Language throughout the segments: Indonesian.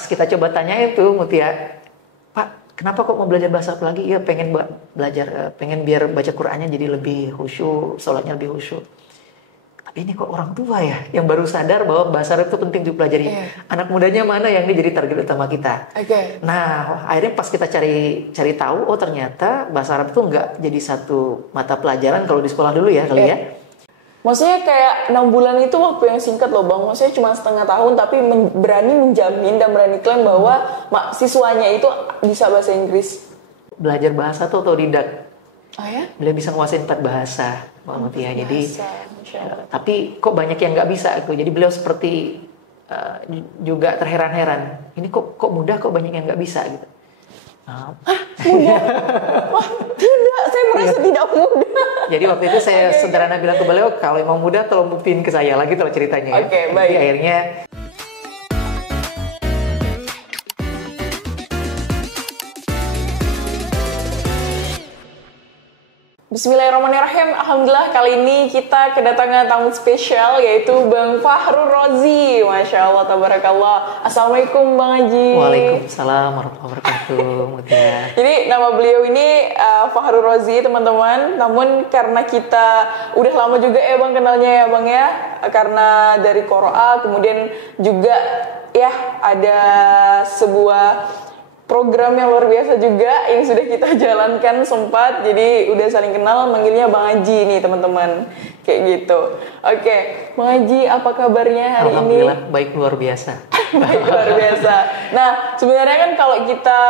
pas kita coba tanyain tuh Mutia, Pak, kenapa kok mau belajar bahasa Arab lagi? Iya pengen belajar, pengen biar baca Qur'annya jadi lebih khusyuk, sholatnya lebih khusyuk. Tapi ini kok orang tua ya yang baru sadar bahwa bahasa Arab itu penting dipelajari. Anak mudanya mana yang ini jadi target utama kita. Nah, akhirnya pas kita cari tahu, oh ternyata bahasa Arab itu nggak jadi satu mata pelajaran kalau di sekolah dulu ya kali ya. Maksudnya kayak 6 bulan itu waktu yang singkat loh Bang. Maksudnya cuma setengah tahun tapi berani menjamin dan berani klaim bahwa siswanya itu bisa bahasa Inggris. Belajar bahasa tuh otodidak. Oh ya? Beliau bisa menguasai 4 bahasa, Mbak Mutia. Jadi, tapi kok banyak yang nggak bisa tuh. Jadi beliau seperti juga terheran-heran. Ini kok mudah, kok banyak yang nggak bisa gitu. Mudah? Wah, tidak, saya merasa tidak mudah. Jadi waktu itu saya sederhana bilang ke beliau, kalau emang mudah tolong buktiin ke saya lagi kalau ceritanya. Baik. Jadi akhirnya Bismillahirrahmanirrahim. Alhamdulillah kali ini kita kedatangan tamu spesial yaitu Bang Fahrul Rozi. Masya Allah, tabarakallah. Assalamualaikum Bang Haji. Waalaikumsalam warahmatullahi wabarakatuh, Mutia. Jadi nama beliau ini Fahrul Rozi teman-teman. Namun karena kita udah lama juga ya Bang kenalnya ya Bang ya. Karena dari Qoro'a kemudian juga ya ada sebuah program yang luar biasa juga yang sudah kita jalankan sempat, jadi udah saling kenal, manggilnya Bang Haji nih teman-teman, kayak gitu. Oke, Bang Haji apa kabarnya hari ini? Alhamdulillah baik, luar biasa. Baik, luar biasa. Nah, sebenarnya kan kalau kita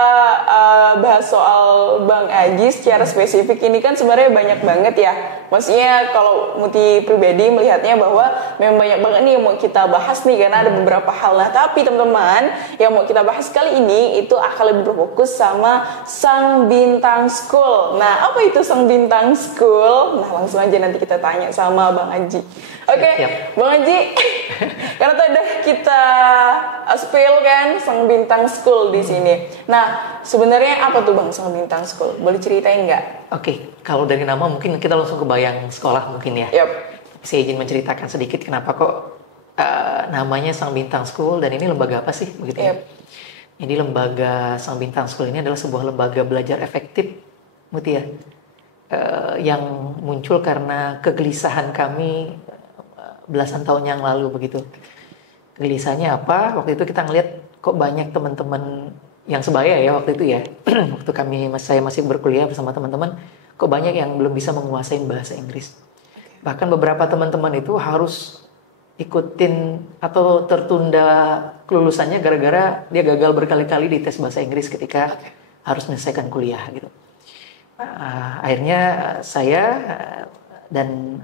bahas soal Bang Haji secara spesifik ini kan sebenarnya banyak banget ya. Maksudnya kalau Muti pribadi melihatnya bahwa memang banyak banget nih yang mau kita bahas nih karena ada beberapa hal. Nah, tapi teman-teman yang mau kita bahas kali ini itu akan lebih berfokus sama Sang Bintang School. Nah, apa itu Sang Bintang School? Nah, langsung aja nanti kita tanya sama Bang Haji. Oke, Bang Haji, karena tadi udah kita spill kan Sang Bintang School di sini. Nah, sebenarnya apa tuh Bang Sang Bintang School? Boleh ceritain nggak? Oke, kalau dari nama mungkin kita langsung kebayang sekolah mungkin ya. Saya izin menceritakan sedikit kenapa kok namanya Sang Bintang School dan ini lembaga apa sih begitu ya? Jadi lembaga Sang Bintang School ini adalah sebuah lembaga belajar efektif, Mutia, yang muncul karena kegelisahan kami belasan tahun yang lalu begitu. Kegelisahannya apa? Waktu itu kita ngelihat kok banyak teman-teman yang sebaya ya waktu itu ya. Waktu saya masih berkuliah bersama teman-teman, kok banyak yang belum bisa menguasai bahasa Inggris. Bahkan beberapa teman-teman itu harus ikutin atau tertunda kelulusannya gara-gara dia gagal berkali-kali di tes bahasa Inggris ketika harus menyelesaikan kuliah gitu. Akhirnya saya dan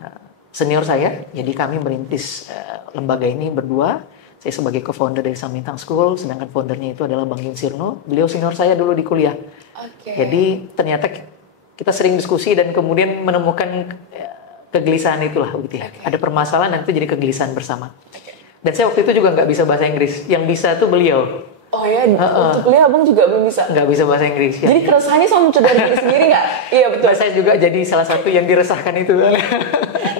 senior saya, jadi kami merintis lembaga ini berdua. Saya sebagai co-founder dari Sang Bintang School, sedangkan foundernya itu adalah Bang Sirno. Beliau senior saya dulu di kuliah. Jadi ternyata kita sering diskusi dan kemudian menemukan kegelisahan itulah begitu ya. Ada permasalahan dan itu jadi kegelisahan bersama. Dan saya waktu itu juga nggak bisa bahasa Inggris. Yang bisa tuh beliau. Oh ya, waktu kuliah Abang juga belum bisa? Nggak bisa bahasa Inggris. Ya. Jadi keresahannya sama muncul dari diri sendiri nggak? Iya betul. Saya juga jadi salah satu yang diresahkan itu.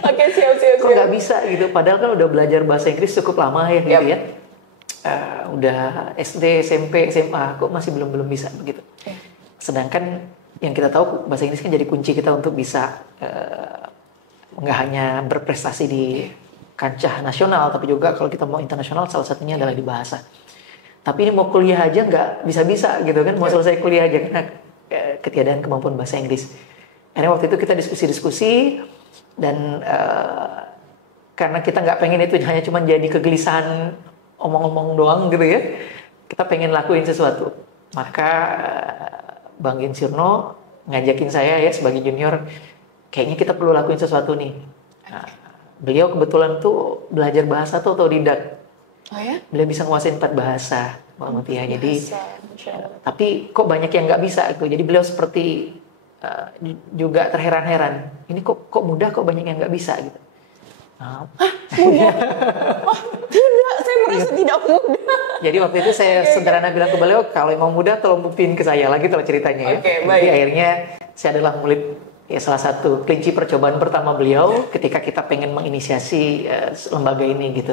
Oke, siap. Kok nggak bisa gitu? Padahal kan udah belajar bahasa Inggris cukup lama ya gitu ya. Udah SD, SMP, SMA, kok masih belum bisa begitu. Sedangkan yang kita tahu bahasa Inggris kan jadi kunci kita untuk bisa nggak hanya berprestasi di kancah nasional, tapi juga kalau kita mau internasional salah satunya adalah di bahasa. Tapi ini mau kuliah aja nggak bisa-bisa gitu kan, mau selesai kuliah aja karena ketiadaan kemampuan bahasa Inggris. Akhirnya waktu itu kita diskusi dan karena kita nggak pengen itu hanya cuma jadi kegelisahan omong-omong doang gitu ya, kita pengen lakuin sesuatu. Maka Bang Sirno ngajakin saya ya sebagai junior, kayaknya kita perlu lakuin sesuatu nih. Beliau kebetulan tuh belajar bahasa tuh otodidak. Oh ya? Beliau bisa menguasai 4 bahasa, Mbak Mutia. Jadi, tapi kok banyak yang nggak bisa tuh. Jadi beliau seperti juga terheran-heran. Ini kok mudah, kok banyak yang nggak bisa gitu. Mudah? Wah, tidak, saya merasa tidak mudah. Jadi waktu itu saya sederhana bilang ke beliau, kalau emang mudah tolong buktiin ke saya lagi kalau ceritanya ya. Jadi akhirnya saya adalah murid ya salah satu kelinci percobaan pertama beliau ketika kita pengen menginisiasi lembaga ini gitu.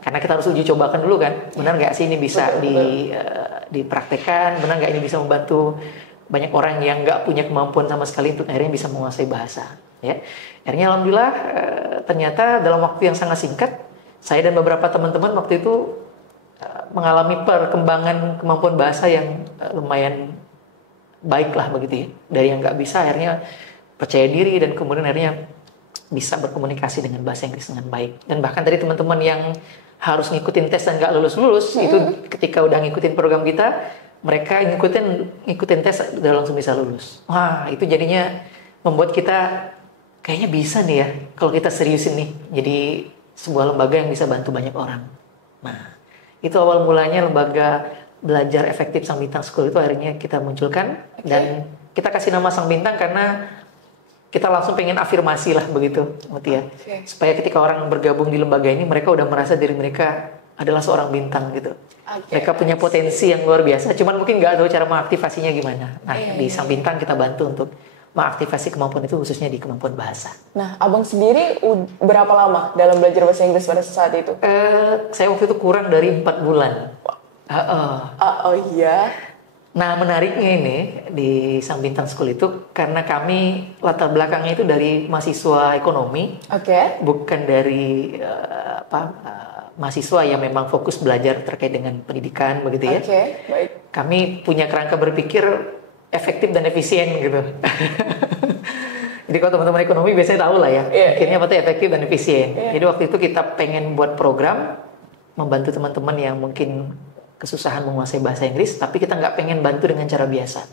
karena kita harus uji cobakan dulu kan, benar nggak sih ini bisa dipraktekkan, benar nggak ini bisa membantu banyak orang yang nggak punya kemampuan sama sekali untuk akhirnya bisa menguasai bahasa. Ya, akhirnya alhamdulillah ternyata dalam waktu yang sangat singkat, saya dan beberapa teman-teman waktu itu mengalami perkembangan kemampuan bahasa yang lumayan baik lah begitu ya. Dari yang nggak bisa akhirnya percaya diri dan kemudian akhirnya bisa berkomunikasi dengan bahasa Inggris dengan baik. Dan bahkan tadi teman-teman yang harus ngikutin tes dan nggak lulus-lulus itu ketika udah ngikutin program kita, mereka ngikutin tes udah langsung bisa lulus. Wah, itu jadinya membuat kita kayaknya bisa nih ya kalau kita seriusin nih jadi sebuah lembaga yang bisa bantu banyak orang. Nah, itu awal mulanya lembaga belajar efektif Sang Bintang School itu akhirnya kita munculkan. Dan kita kasih nama Sang Bintang karena kita langsung pengen afirmasi lah begitu, Mutia. Supaya ketika orang bergabung di lembaga ini mereka udah merasa diri mereka adalah seorang bintang gitu. Mereka punya potensi yang luar biasa, cuman mungkin nggak tahu cara mengaktifasinya gimana. Nah, di Sang Bintang kita bantu untuk mengaktifasi kemampuan itu khususnya di kemampuan bahasa. Nah, abang sendiri berapa lama dalam belajar bahasa Inggris pada saat itu? Saya waktu itu kurang dari 4 bulan. Oh iya. Nah, menariknya ini di Sang Bintang School itu karena kami latar belakangnya itu dari mahasiswa ekonomi, bukan dari mahasiswa yang memang fokus belajar terkait dengan pendidikan begitu ya. Baik. Kami punya kerangka berpikir efektif dan efisien gitu. Jadi kalau teman-teman ekonomi biasanya tahu lah ya, akhirnya apa tuh efektif dan efisien. Jadi waktu itu kita pengen buat program membantu teman-teman yang mungkin kesusahan menguasai bahasa Inggris, tapi kita nggak pengen bantu dengan cara biasa.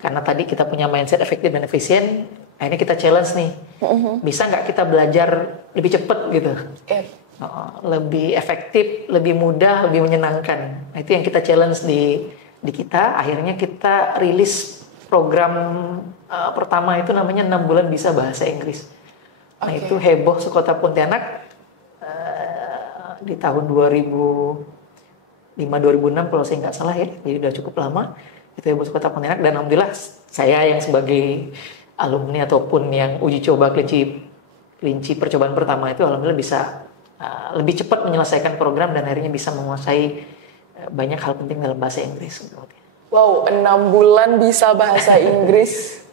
Karena tadi kita punya mindset efektif dan efisien, akhirnya kita challenge nih, bisa nggak kita belajar lebih cepat gitu, lebih efektif, lebih mudah, lebih menyenangkan. Nah, itu yang kita challenge di kita. Akhirnya kita rilis program pertama itu namanya 6 bulan bisa bahasa Inggris. Nah, itu heboh sekota Pontianak di tahun 2005-2006 kalau saya nggak salah ya, jadi udah cukup lama. Itu heboh sekota Pontianak dan alhamdulillah saya yang sebagai alumni ataupun yang uji coba kelinci percobaan pertama itu alhamdulillah bisa lebih cepat menyelesaikan program dan akhirnya bisa menguasai banyak hal penting dalam bahasa Inggris. Wow, 6 bulan bisa bahasa Inggris.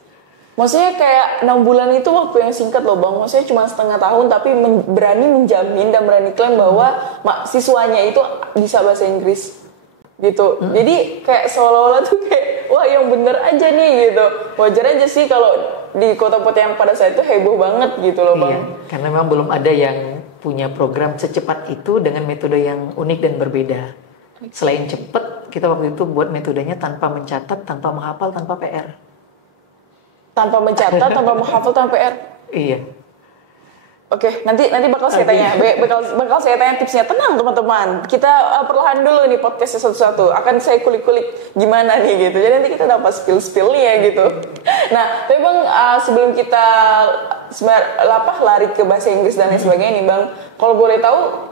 Maksudnya kayak 6 bulan itu waktu yang singkat loh bang. Maksudnya cuma setengah tahun tapi berani menjamin dan berani klaim bahwa siswanya itu bisa bahasa Inggris gitu. Jadi kayak seolah-olah tuh kayak wah yang bener aja nih gitu. Wajar aja sih kalau di Kota Pontianak pada saat itu heboh banget gitu loh bang. Iya, karena memang belum ada yang punya program secepat itu dengan metode yang unik dan berbeda. Selain cepat, kita waktu itu buat metodenya tanpa mencatat, tanpa menghafal, tanpa PR. Tanpa mencatat, tanpa menghafal, tanpa PR? Iya. Oke, nanti bakal saya tanya, bakal saya tanya tipsnya. Tenang teman-teman, kita perlahan dulu nih podcastnya satu-satu. Akan saya kulik-kulik gimana nih gitu. Jadi nanti kita dapat spill-spillnya gitu. Nah, tapi bang sebelum kita lari ke bahasa Inggris dan lain sebagainya nih bang, kalau boleh tahu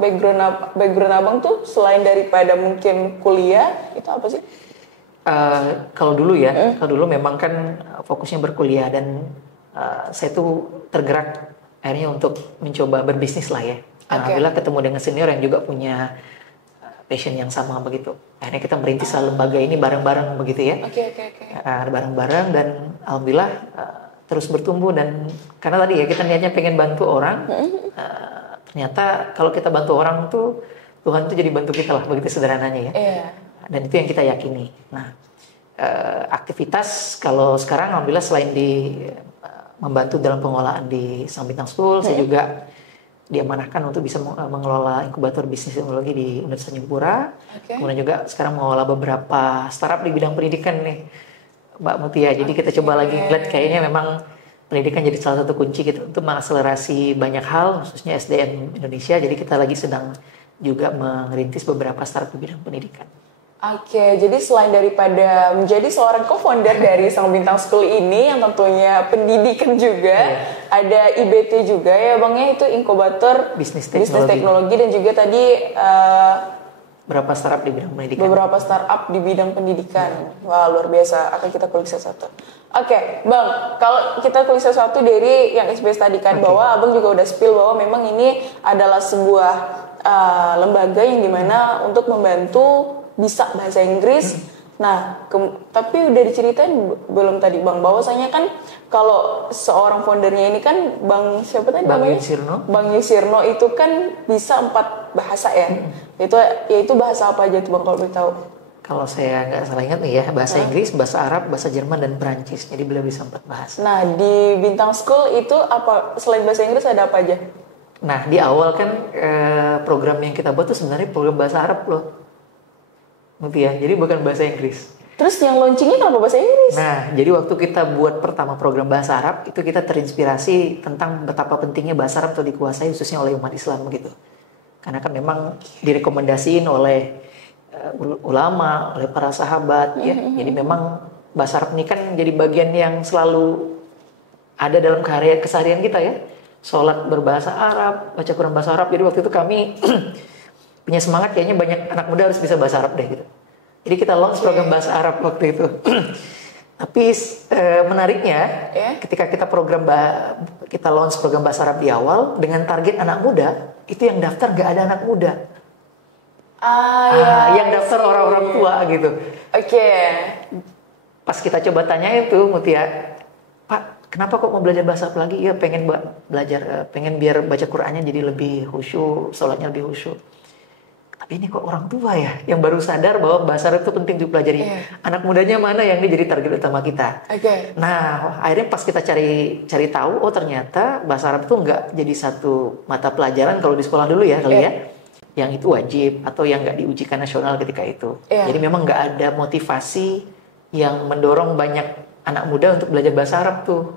background abang tuh selain daripada mungkin kuliah itu apa sih? Kalau dulu ya, kalau dulu memang kan fokusnya berkuliah dan saya tuh tergerak akhirnya untuk mencoba berbisnis lah ya. Alhamdulillah ketemu dengan senior yang juga punya passion yang sama begitu. Akhirnya kita merintis lembaga ini bareng-bareng begitu ya. Bareng-bareng dan alhamdulillah terus bertumbuh dan karena tadi ya kita niatnya pengen bantu orang. Ternyata kalau kita bantu orang tuh Tuhan tuh jadi bantu kita lah begitu sederhananya ya. Dan itu yang kita yakini. Nah, aktivitas kalau sekarang alhamdulillah selain membantu dalam pengelolaan di Sang Bintang School, saya juga diamanahkan untuk bisa mengelola inkubator bisnis teknologi di Universitas Tanjung Pura. Kemudian juga sekarang mengelola beberapa startup di bidang pendidikan nih, Mbak Mutia. Jadi kita coba lagi ngeliat kayaknya memang pendidikan jadi salah satu kunci gitu untuk mengakselerasi banyak hal, khususnya SDM Indonesia. Jadi kita lagi sedang juga merintis beberapa startup di bidang pendidikan. Jadi selain daripada menjadi seorang co-founder dari Sang Bintang School ini yang tentunya pendidikan juga, ada IBT juga ya bang ya, itu inkubator bisnis teknologi dan juga tadi beberapa startup di bidang pendidikan. Beberapa startup di bidang pendidikan. Wah luar biasa, akan kita kulik satu-satu. Bang, kalau kita kulik sesuatu dari yang SBS tadi kan bahwa abang juga udah spill bahwa memang ini adalah sebuah lembaga yang dimana untuk membantu bisa bahasa Inggris. Nah, tapi udah diceritain belum tadi Bang, bahwasanya kan kalau seorang foundernya ini kan Bang siapa tadi Bang namanya? Yusirno. Bang Yusirno itu kan bisa 4 bahasa ya. Yaitu bahasa apa aja tuh Bang kalau boleh tahu? Kalau saya nggak salah ingat nih ya, bahasa Inggris, bahasa Arab, bahasa Jerman, dan Perancis. Jadi beliau bisa 4 bahasa. Nah, di Bintang School itu apa, selain bahasa Inggris ada apa aja? Nah, di awal kan program yang kita buat tuh sebenarnya program bahasa Arab loh. Ngerti ya? Jadi bukan bahasa Inggris. Terus yang launchingnya kenapa bahasa Inggris? Nah, jadi waktu kita buat pertama program bahasa Arab, itu kita terinspirasi tentang betapa pentingnya bahasa Arab untuk dikuasai khususnya oleh umat Islam gitu. Karena kan memang direkomendasiin oleh ulama, oleh para sahabat ya. Jadi memang bahasa Arab ini kan jadi bagian yang selalu ada dalam keseharian kita ya. Sholat berbahasa Arab, baca Quran bahasa Arab. Jadi waktu itu kami punya semangat kayaknya banyak anak muda harus bisa bahasa Arab deh gitu. Jadi kita launch program bahasa Arab waktu itu. Tapi menariknya ketika kita kita launch program bahasa Arab di awal dengan target anak muda, itu yang daftar gak ada anak muda. Yang daftar orang-orang tua gitu. Pas kita coba tanyain tuh Mutia, Pak, kenapa kok mau belajar bahasa Arab lagi? Ya pengen belajar, pengen biar baca Qur'annya jadi lebih khusyuk, sholatnya lebih khusyuk. Tapi ini kok orang tua ya yang baru sadar bahwa bahasa Arab itu penting dipelajari. Anak mudanya mana yang ini jadi target utama kita. Nah, akhirnya pas kita cari tahu, oh ternyata bahasa Arab itu nggak jadi satu mata pelajaran kalau di sekolah dulu ya kali ya. Yang itu wajib atau yang nggak diujikan nasional ketika itu. Jadi memang nggak ada motivasi yang mendorong banyak anak muda untuk belajar bahasa Arab tuh.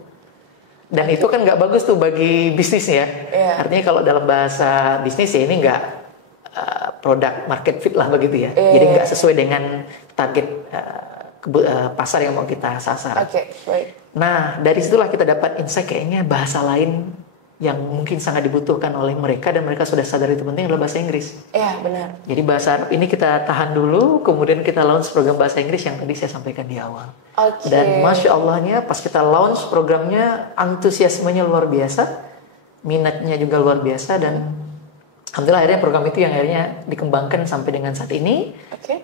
Dan itu kan nggak bagus tuh bagi bisnis ya. Artinya kalau dalam bahasa bisnis ya ini nggak product market fit lah begitu ya. Jadi nggak sesuai dengan target pasar yang mau kita sasar. Baik. Nah dari situlah kita dapat insight kayaknya bahasa lain yang mungkin sangat dibutuhkan oleh mereka dan mereka sudah sadar itu penting adalah bahasa Inggris. Iya benar. Jadi bahasa Arab ini kita tahan dulu, kemudian kita launch program bahasa Inggris yang tadi saya sampaikan di awal. Dan Masya Allahnya pas kita launch programnya antusiasmenya luar biasa, minatnya juga luar biasa dan alhamdulillah akhirnya program itu yang akhirnya dikembangkan sampai dengan saat ini.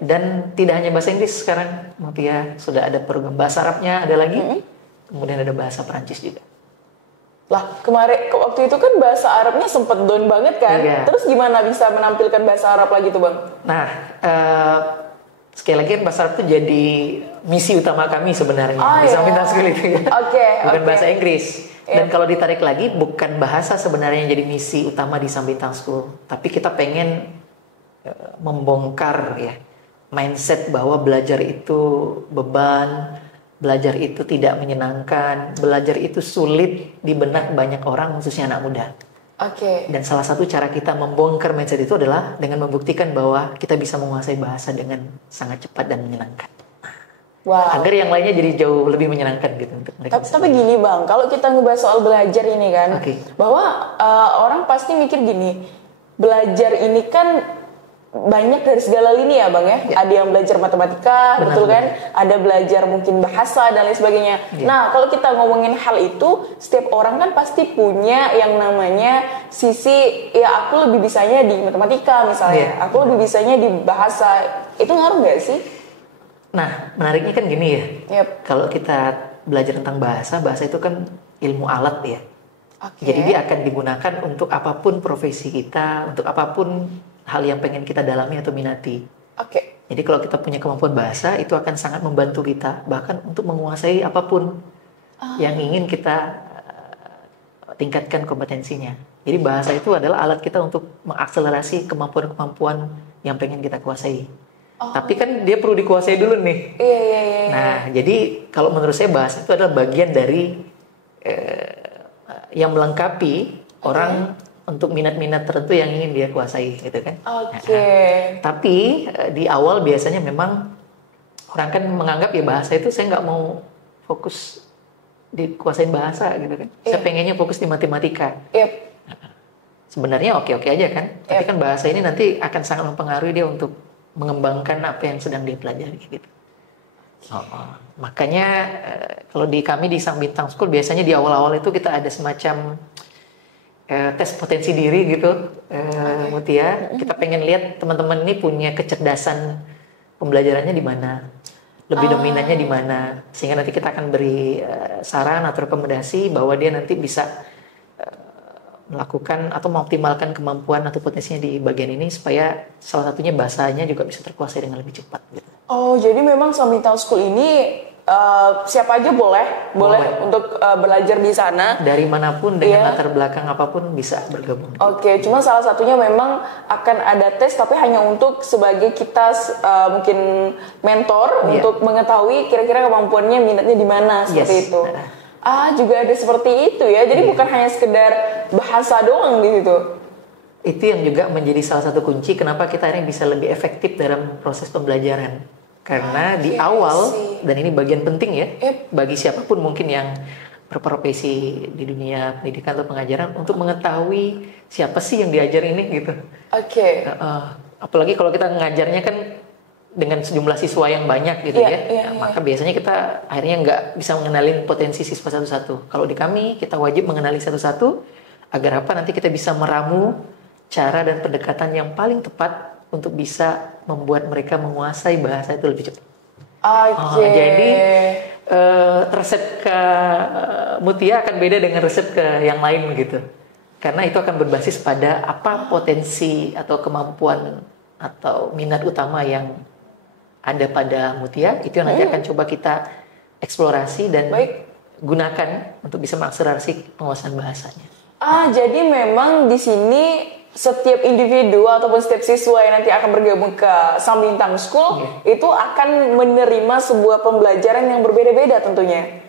Dan tidak hanya bahasa Inggris sekarang, Mutia sudah ada program bahasa Arabnya ada lagi, kemudian ada bahasa Perancis juga. Lah kemarin waktu itu kan bahasa Arabnya sempet down banget kan. Terus gimana bisa menampilkan bahasa Arab lagi tuh Bang? Nah sekali lagi bahasa Arab itu jadi misi utama kami sebenarnya di Bintang School itu ya. Bukan bahasa Inggris. Dan kalau ditarik lagi bukan bahasa sebenarnya yang jadi misi utama di Bintang School, tapi kita pengen membongkar ya mindset bahwa belajar itu beban, belajar itu tidak menyenangkan, belajar itu sulit di benak banyak orang khususnya anak muda. Dan salah satu cara kita membongkar mindset itu adalah dengan membuktikan bahwa kita bisa menguasai bahasa dengan sangat cepat dan menyenangkan. Agar yang lainnya jadi jauh lebih menyenangkan gitu untuk mereka. Tapi gini Bang, kalau kita ngebahas soal belajar ini kan, bahwa orang pasti mikir gini, belajar ini kan banyak dari segala lini ya Bang ya. Ada yang belajar matematika, betul kan? Ada belajar mungkin bahasa dan lain sebagainya. Nah, kalau kita ngomongin hal itu, setiap orang kan pasti punya yang namanya sisi, ya aku lebih bisanya di matematika misalnya, aku lebih bisanya di bahasa. Itu ngaruh nggak sih? Nah, menariknya kan gini ya. Kalau kita belajar tentang bahasa itu kan ilmu alat ya. Jadi dia akan digunakan untuk apapun profesi kita, untuk apapun hal yang pengen kita dalami atau minati. Jadi kalau kita punya kemampuan bahasa, itu akan sangat membantu kita bahkan untuk menguasai apapun yang ingin kita tingkatkan kompetensinya. Jadi bahasa itu adalah alat kita untuk mengakselerasi kemampuan-kemampuan yang pengen kita kuasai. Tapi kan dia perlu dikuasai dulu nih. Nah, jadi kalau menurut saya bahasa itu adalah bagian dari yang melengkapi orang untuk minat-minat tertentu yang ingin dia kuasai gitu kan. Tapi di awal biasanya memang orang kan menganggap ya bahasa itu saya nggak mau fokus dikuasain bahasa gitu kan. Saya pengennya fokus di matematika. Sebenarnya oke-oke aja kan. Tapi kan bahasa ini nanti akan sangat mempengaruhi dia untuk mengembangkan apa yang sedang dia pelajari gitu. Makanya kalau di kami di Sang Bintang School biasanya di awal-awal itu kita ada semacam tes potensi diri gitu, Mutia. Kita pengen lihat teman-teman ini punya kecerdasan pembelajarannya di mana, lebih dominannya di mana, sehingga nanti kita akan beri saran atau rekomendasi bahwa dia nanti bisa melakukan atau mengoptimalkan kemampuan atau potensinya di bagian ini supaya salah satunya bahasanya juga bisa terkuasai dengan lebih cepat. Gitu. Oh, jadi memang Sambintang School ini siapa aja boleh untuk belajar di sana. Dari manapun dengan latar belakang apapun bisa bergabung. Oke, cuma salah satunya memang akan ada tes, tapi hanya untuk sebagai kita mungkin mentor untuk mengetahui kira-kira kemampuannya, minatnya di mana seperti itu. Juga ada seperti itu ya. Jadi bukan hanya sekedar bahasa doang di situ. Itu yang juga menjadi salah satu kunci kenapa kita akhirnya bisa lebih efektif dalam proses pembelajaran. Karena di awal, dan ini bagian penting ya, bagi siapapun mungkin yang berprofesi di dunia pendidikan atau pengajaran untuk mengetahui siapa sih yang diajar ini gitu. Apalagi kalau kita ngajarnya kan dengan sejumlah siswa yang banyak gitu maka biasanya kita akhirnya nggak bisa mengenalin potensi siswa satu-satu. Kalau di kami kita wajib mengenali satu-satu agar apa nanti kita bisa meramu cara dan pendekatan yang paling tepat untuk bisa membuat mereka menguasai bahasa itu lebih cepat. Jadi resep ke Mutia akan beda dengan resep ke yang lain gitu. Karena itu akan berbasis pada apa potensi atau kemampuan atau minat utama yang ada pada Mutia, itu nanti akan coba kita eksplorasi dan gunakan untuk bisa mengakselerasi penguasaan bahasanya. Jadi memang di sini setiap individu ataupun setiap siswa yang nanti akan bergabung ke Sambintang School itu akan menerima sebuah pembelajaran yang berbeda-beda tentunya.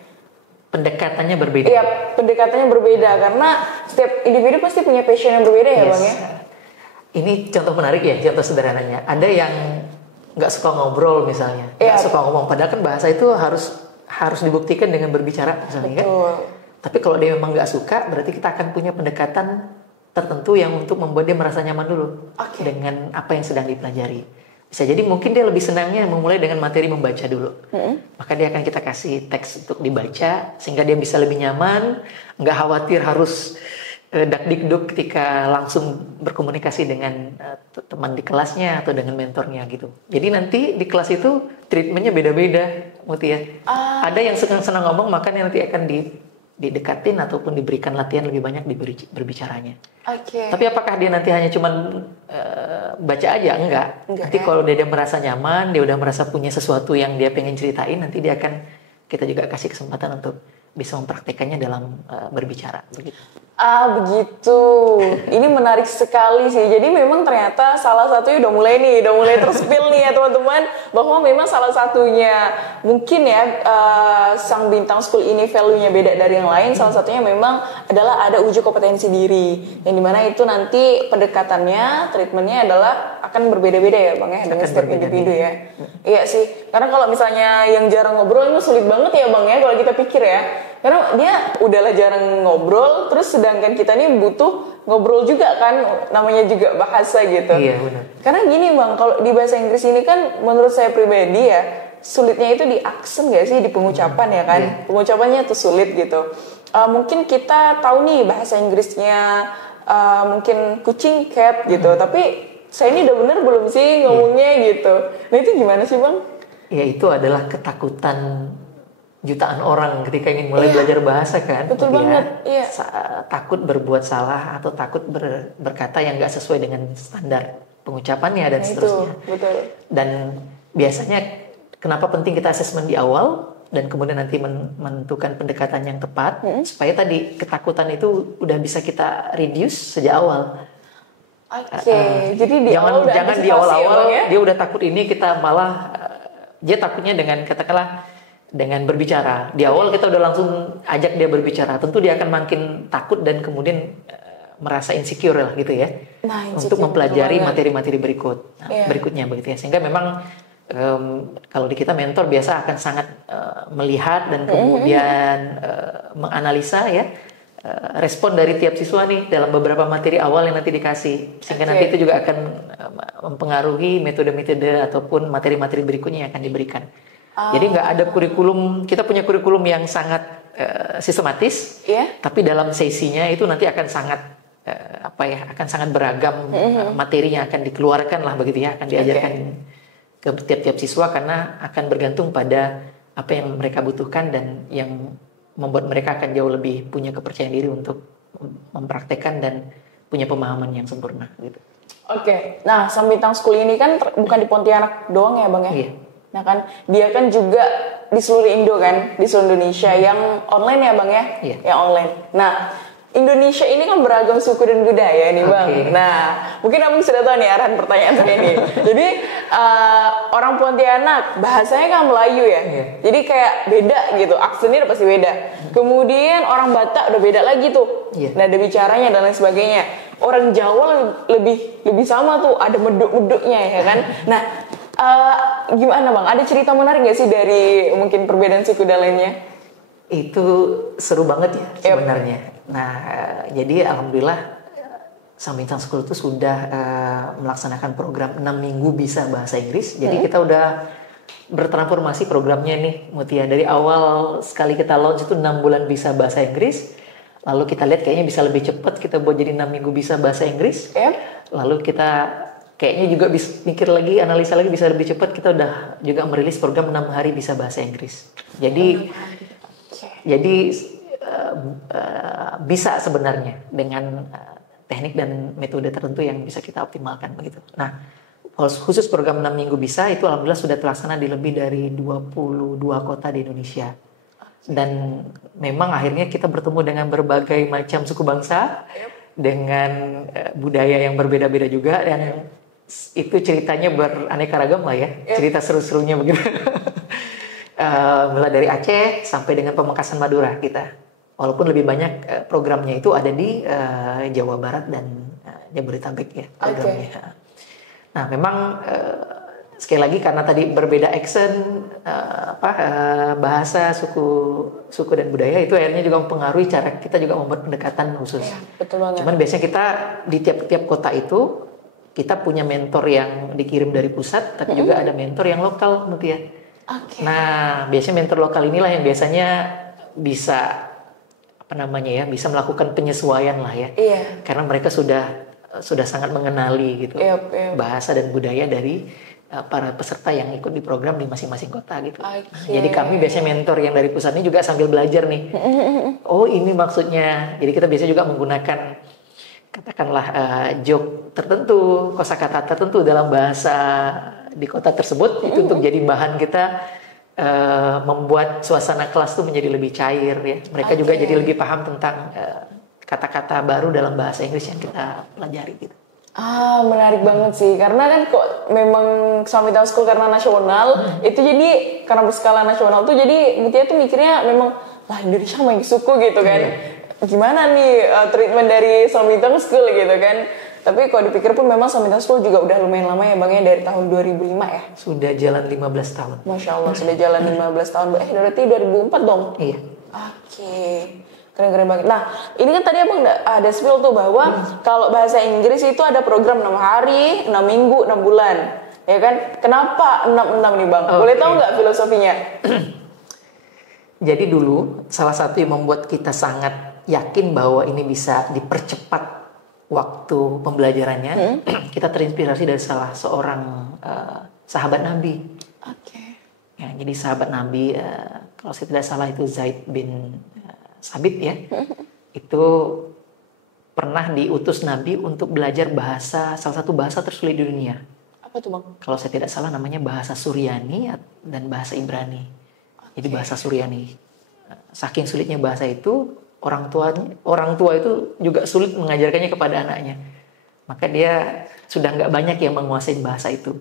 Pendekatannya berbeda. Iya, pendekatannya berbeda karena setiap individu pasti punya passion yang berbeda ya Bang ya. Ini contoh menarik ya, contoh sederhananya. Ada yang nggak suka ngobrol misalnya, nggak suka ngomong. Padahal kan bahasa itu harus dibuktikan dengan berbicara misalnya kan. Tapi kalau dia memang nggak suka, berarti kita akan punya pendekatan tertentu yang untuk membuat dia merasa nyaman dulu dengan apa yang sedang dipelajari. Bisa jadi mungkin dia lebih senangnya memulai dengan materi membaca dulu. Maka dia akan kita kasih teks untuk dibaca sehingga dia bisa lebih nyaman, nggak khawatir harus dak-dikduk ketika langsung berkomunikasi dengan teman di kelasnya atau dengan mentornya gitu. Jadi nanti di kelas itu treatmentnya beda-beda, Mutia. Ada yang senang ngomong, makanya nanti akan didekatin ataupun diberikan latihan lebih banyak berbicaranya. Tapi apakah dia nanti hanya cuman baca aja? Enggak. Nanti kalau dia merasa nyaman, dia udah merasa punya sesuatu yang dia pengen ceritain, nanti dia akan kita juga kasih kesempatan untuk bisa mempraktekannya dalam berbicara begitu. Begitu. Ini menarik sekali sih. Jadi memang ternyata salah satunya udah mulai terspill nih ya teman-teman, bahwa memang salah satunya mungkin ya Sambintang School ini value-nya beda dari yang lain. Salah satunya memang adalah ada uji kompetensi diri, yang dimana itu nanti pendekatannya, treatmentnya adalah akan berbeda-beda ya Bang ya, dengan setiap individu ya. Iya sih. Karena kalau misalnya yang jarang ngobrol itu sulit banget ya Bang ya kalau kita pikir ya. Karena dia udahlah jarang ngobrol, terus sedangkan kita nih butuh ngobrol juga kan, namanya juga bahasa gitu. Iya benar. Karena gini Bang, kalau di bahasa Inggris ini kan menurut saya pribadi ya, sulitnya itu di aksen gak sih, di pengucapan ya kan. Pengucapannya tuh sulit gitu. Mungkin kita tahu nih bahasa Inggrisnya mungkin kucing, cat gitu, tapi saya ini udah bener belum sih ngomongnya gitu. Nah itu gimana sih Bang? Ya itu adalah ketakutan jutaan orang ketika ingin mulai belajar bahasa kan. Betul banget. Takut berbuat salah atau takut berkata yang nggak sesuai dengan standar pengucapannya dan seterusnya. Betul. Dan biasanya kenapa penting kita asesmen di awal dan kemudian nanti menentukan pendekatan yang tepat supaya tadi ketakutan itu udah bisa kita reduce sejak awal. Jadi di awal jangan di awal-awal dia udah takut ini, kita malah dia takutnya dengan katakanlah dengan berbicara. Di awal kita udah langsung ajak dia berbicara. Tentu dia akan makin takut dan kemudian merasa insecure lah gitu ya. Untuk mempelajari materi-materi berikutnya begitu ya. Sehingga memang kalau di kita mentor biasa akan sangat melihat dan kemudian menganalisa ya respon dari tiap siswa nih dalam beberapa materi awal yang nanti dikasih. Sehingga nanti itu juga akan mempengaruhi metode-metode ataupun materi-materi berikutnya yang akan diberikan. Jadi nggak ada kurikulum, kita punya kurikulum yang sangat sistematis, tapi dalam sesinya itu nanti akan sangat akan sangat beragam materinya akan dikeluarkan lah begitu ya, akan diajarkan ke tiap-tiap siswa karena akan bergantung pada apa yang mereka butuhkan dan yang membuat mereka akan jauh lebih punya kepercayaan diri untuk mempraktekkan dan punya pemahaman yang sempurna gitu. Oke. Nah, Sang Bintang School ini kan bukan di Pontianak doang ya Bang ya? Iya. Nah kan dia kan juga di seluruh Indo kan, di seluruh Indonesia yang online ya Bang ya? Iya. Yang online. Nah, Indonesia ini kan beragam suku dan budaya nih Bang. Nah, mungkin Abang sudah tahu nih arahan pertanyaan saya ini. Jadi orang Pontianak bahasanya kan Melayu ya. Jadi kayak beda gitu, aksennya udah pasti beda. Kemudian orang Batak udah beda lagi tuh. Nada bicaranya dan lain sebagainya. Orang Jawa lebih sama tuh, ada meduk-meduknya ya kan. Nah, gimana Bang? Ada cerita menarik nggak sih dari mungkin perbedaan suku dan lainnya? Itu seru banget ya sebenarnya. Nah, jadi alhamdulillah Sang Bintang School itu sudah melaksanakan program 6 minggu bisa bahasa Inggris. Jadi kita udah bertransformasi programnya nih Mutia. Dari awal sekali kita launch itu 6 bulan bisa bahasa Inggris. Lalu kita lihat kayaknya bisa lebih cepat, kita buat jadi 6 minggu bisa bahasa Inggris. Lalu kita kayaknya juga bisa mikir lagi, analisa lagi bisa lebih cepat. Kita udah juga merilis program 6 hari bisa bahasa Inggris. Jadi bisa sebenarnya dengan teknik dan metode tertentu yang bisa kita optimalkan begitu. Nah, khusus program 6 minggu bisa itu alhamdulillah sudah terlaksana di lebih dari 22 kota di Indonesia. Dan memang akhirnya kita bertemu dengan berbagai macam suku bangsa dengan budaya yang berbeda-beda juga dan itu ceritanya beraneka ragam lah ya. Cerita seru-serunya begitu. Mulai dari Aceh sampai dengan Pamekasan Madura kita. Walaupun lebih banyak programnya itu ada di Jawa Barat dan Jabodetabek ya programnya. Nah memang sekali lagi karena tadi berbeda accent, bahasa, suku dan budaya itu akhirnya juga mempengaruhi cara kita juga membuat pendekatan khusus. Betul banget. Cuman biasanya kita di tiap-tiap kota itu kita punya mentor yang dikirim dari pusat, tapi juga ada mentor yang lokal, Mutia. Nah biasanya mentor lokal inilah yang biasanya bisa bisa melakukan penyesuaian lah ya. Karena mereka sudah sangat mengenali gitu bahasa dan budaya dari para peserta yang ikut di program di masing-masing kota gitu. Jadi kami biasanya mentor yang dari pusat ini juga sambil belajar nih. Oh ini maksudnya. Jadi kita biasanya juga menggunakan katakanlah joke tertentu, kosakata tertentu dalam bahasa di kota tersebut itu untuk jadi bahan kita membuat suasana kelas itu menjadi lebih cair ya. Mereka juga jadi lebih paham tentang kata-kata baru dalam bahasa Inggris yang kita pelajari gitu. Menarik banget sih, karena kan kok memang Sang Bintang School karena nasional, itu jadi karena berskala nasional tuh jadi Mutia tuh mikirnya memang lah Indonesia banyak suku gitu kan, gimana nih treatment dari Sang Bintang School gitu kan. Tapi kalau dipikir pun memang Sang Bintang School juga udah lumayan lama ya Bang ya, dari tahun 2005 ya? Sudah jalan 15 tahun. Masya Allah, sudah jalan 15 tahun, berarti 2004 dong? Iya. Keren-keren banget. Nah, ini kan tadi Abang ada spill tuh bahwa kalau bahasa Inggris itu ada program 6 hari, 6 minggu, 6 bulan. Ya kan? Kenapa 6 nih Bang? Boleh tahu nggak filosofinya? Jadi dulu, salah satu yang membuat kita sangat yakin bahwa ini bisa dipercepat waktu pembelajarannya, kita terinspirasi dari salah seorang sahabat Nabi. Ya, jadi sahabat Nabi, kalau saya tidak salah itu Zaid bin Sabit ya, itu pernah diutus Nabi untuk belajar salah satu bahasa tersulit di dunia. Apa tuh Bang? Kalau saya tidak salah namanya bahasa Suryani dan bahasa Ibrani. Jadi bahasa Suryani. Saking sulitnya bahasa itu, orang tua itu juga sulit mengajarkannya kepada anaknya. Maka dia sudah nggak banyak yang menguasai bahasa itu.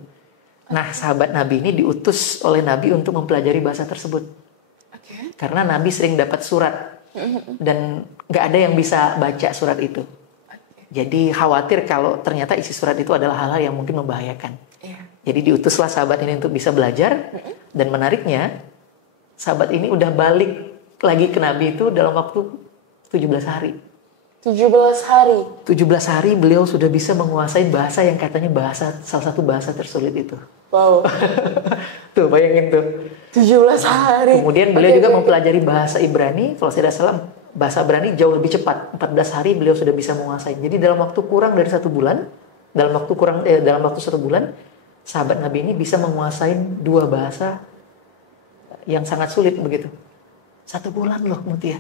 Nah, sahabat Nabi ini diutus oleh Nabi untuk mempelajari bahasa tersebut. Karena Nabi sering dapat surat. Dan nggak ada yang bisa baca surat itu. Jadi khawatir kalau ternyata isi surat itu adalah hal-hal yang mungkin membahayakan. Jadi diutuslah sahabat ini untuk bisa belajar. Dan menariknya, sahabat ini udah balik lagi ke Nabi itu dalam waktu 17 hari. 17 hari. 17 hari beliau sudah bisa menguasai bahasa yang katanya salah satu bahasa tersulit itu. Wow. Tuh bayangin tuh. 17 hari. Kemudian beliau juga mempelajari bahasa Ibrani, kalau tidak salah bahasa Ibrani jauh lebih cepat. 14 hari beliau sudah bisa menguasai. Jadi dalam waktu kurang dari 1 bulan, dalam waktu 1 bulan, sahabat Nabi ini bisa menguasai 2 bahasa yang sangat sulit begitu. 1 bulan loh Mutia.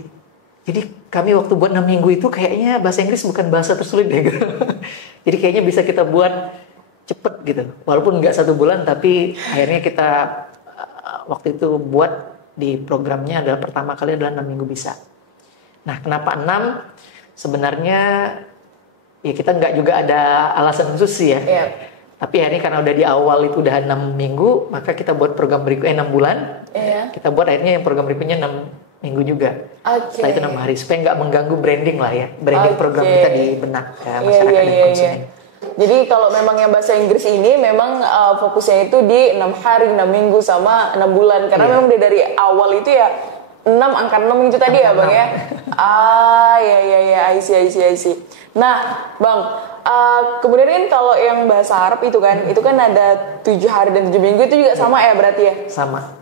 Jadi kami waktu buat 6 minggu itu kayaknya bahasa Inggris bukan bahasa tersulit deh gitu. Jadi kayaknya bisa kita buat cepet gitu. Walaupun nggak 1 bulan tapi akhirnya kita waktu itu buat di programnya adalah pertama kali adalah 6 minggu bisa. Nah kenapa 6? Sebenarnya ya kita nggak juga ada alasan khusus sih ya. Yeah. Tapi akhirnya karena udah di awal itu udah 6 minggu, maka kita buat program berikutnya 6 bulan. Yeah. Kita buat akhirnya yang program berikutnya 6 minggu juga. Okay. Setelah itu 6 hari supaya nggak mengganggu branding lah ya, branding program kita di benak masyarakat dan konsumen. Jadi kalau memang yang bahasa Inggris ini memang fokusnya itu di 6 hari, 6 minggu sama 6 bulan karena memang dari awal itu ya 6 angka 6 itu tadi ya Bang ya. I see. Nah, Bang, kemudian kan kalau yang bahasa Arab itu kan ada 7 hari dan 7 minggu itu juga sama ya berarti ya? Sama.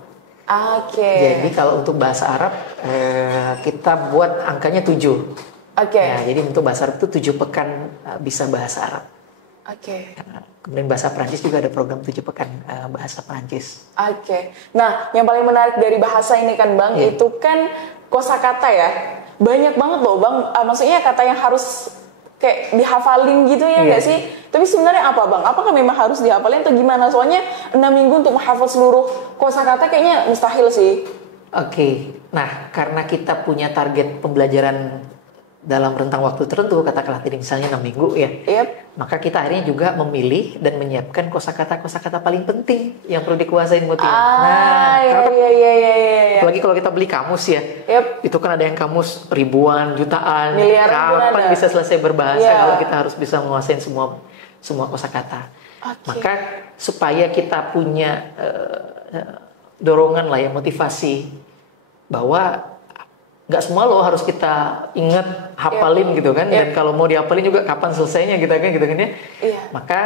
Oke. Jadi kalau untuk bahasa Arab kita buat angkanya 7. Oke. Nah, jadi untuk bahasa Arab itu 7 pekan bisa bahasa Arab. Oke. Kemudian bahasa Perancis juga ada program 7 pekan bahasa Perancis. Oke. Nah, yang paling menarik dari bahasa ini kan Bang, itu kan kosakata ya. Banyak banget loh Bang, maksudnya kata yang harus kayak dihafalin gitu ya nggak sih? Tapi sebenarnya apa Bang? Apakah memang harus dihafalin atau gimana? Soalnya 6 minggu untuk menghafal seluruh kosakata kayaknya mustahil sih. Oke. Nah, karena kita punya target pembelajaran dalam rentang waktu tertentu, katakanlah tadi misalnya 6 minggu ya. Maka kita akhirnya juga memilih dan menyiapkan kosakata paling penting yang perlu dikuasain Mutia. Apalagi kalau kita beli kamus ya. Itu kan ada yang kamus ribuan, jutaan. Miliaran kapan bisa selesai berbahasa kalau kita harus bisa menguasain semua kosakata. Maka supaya kita punya dorongan lah ya, motivasi bahwa nggak semua lo harus kita ingat hafalin gitu kan, dan kalau mau dihafalin juga kapan selesainya gitu kan ya. Maka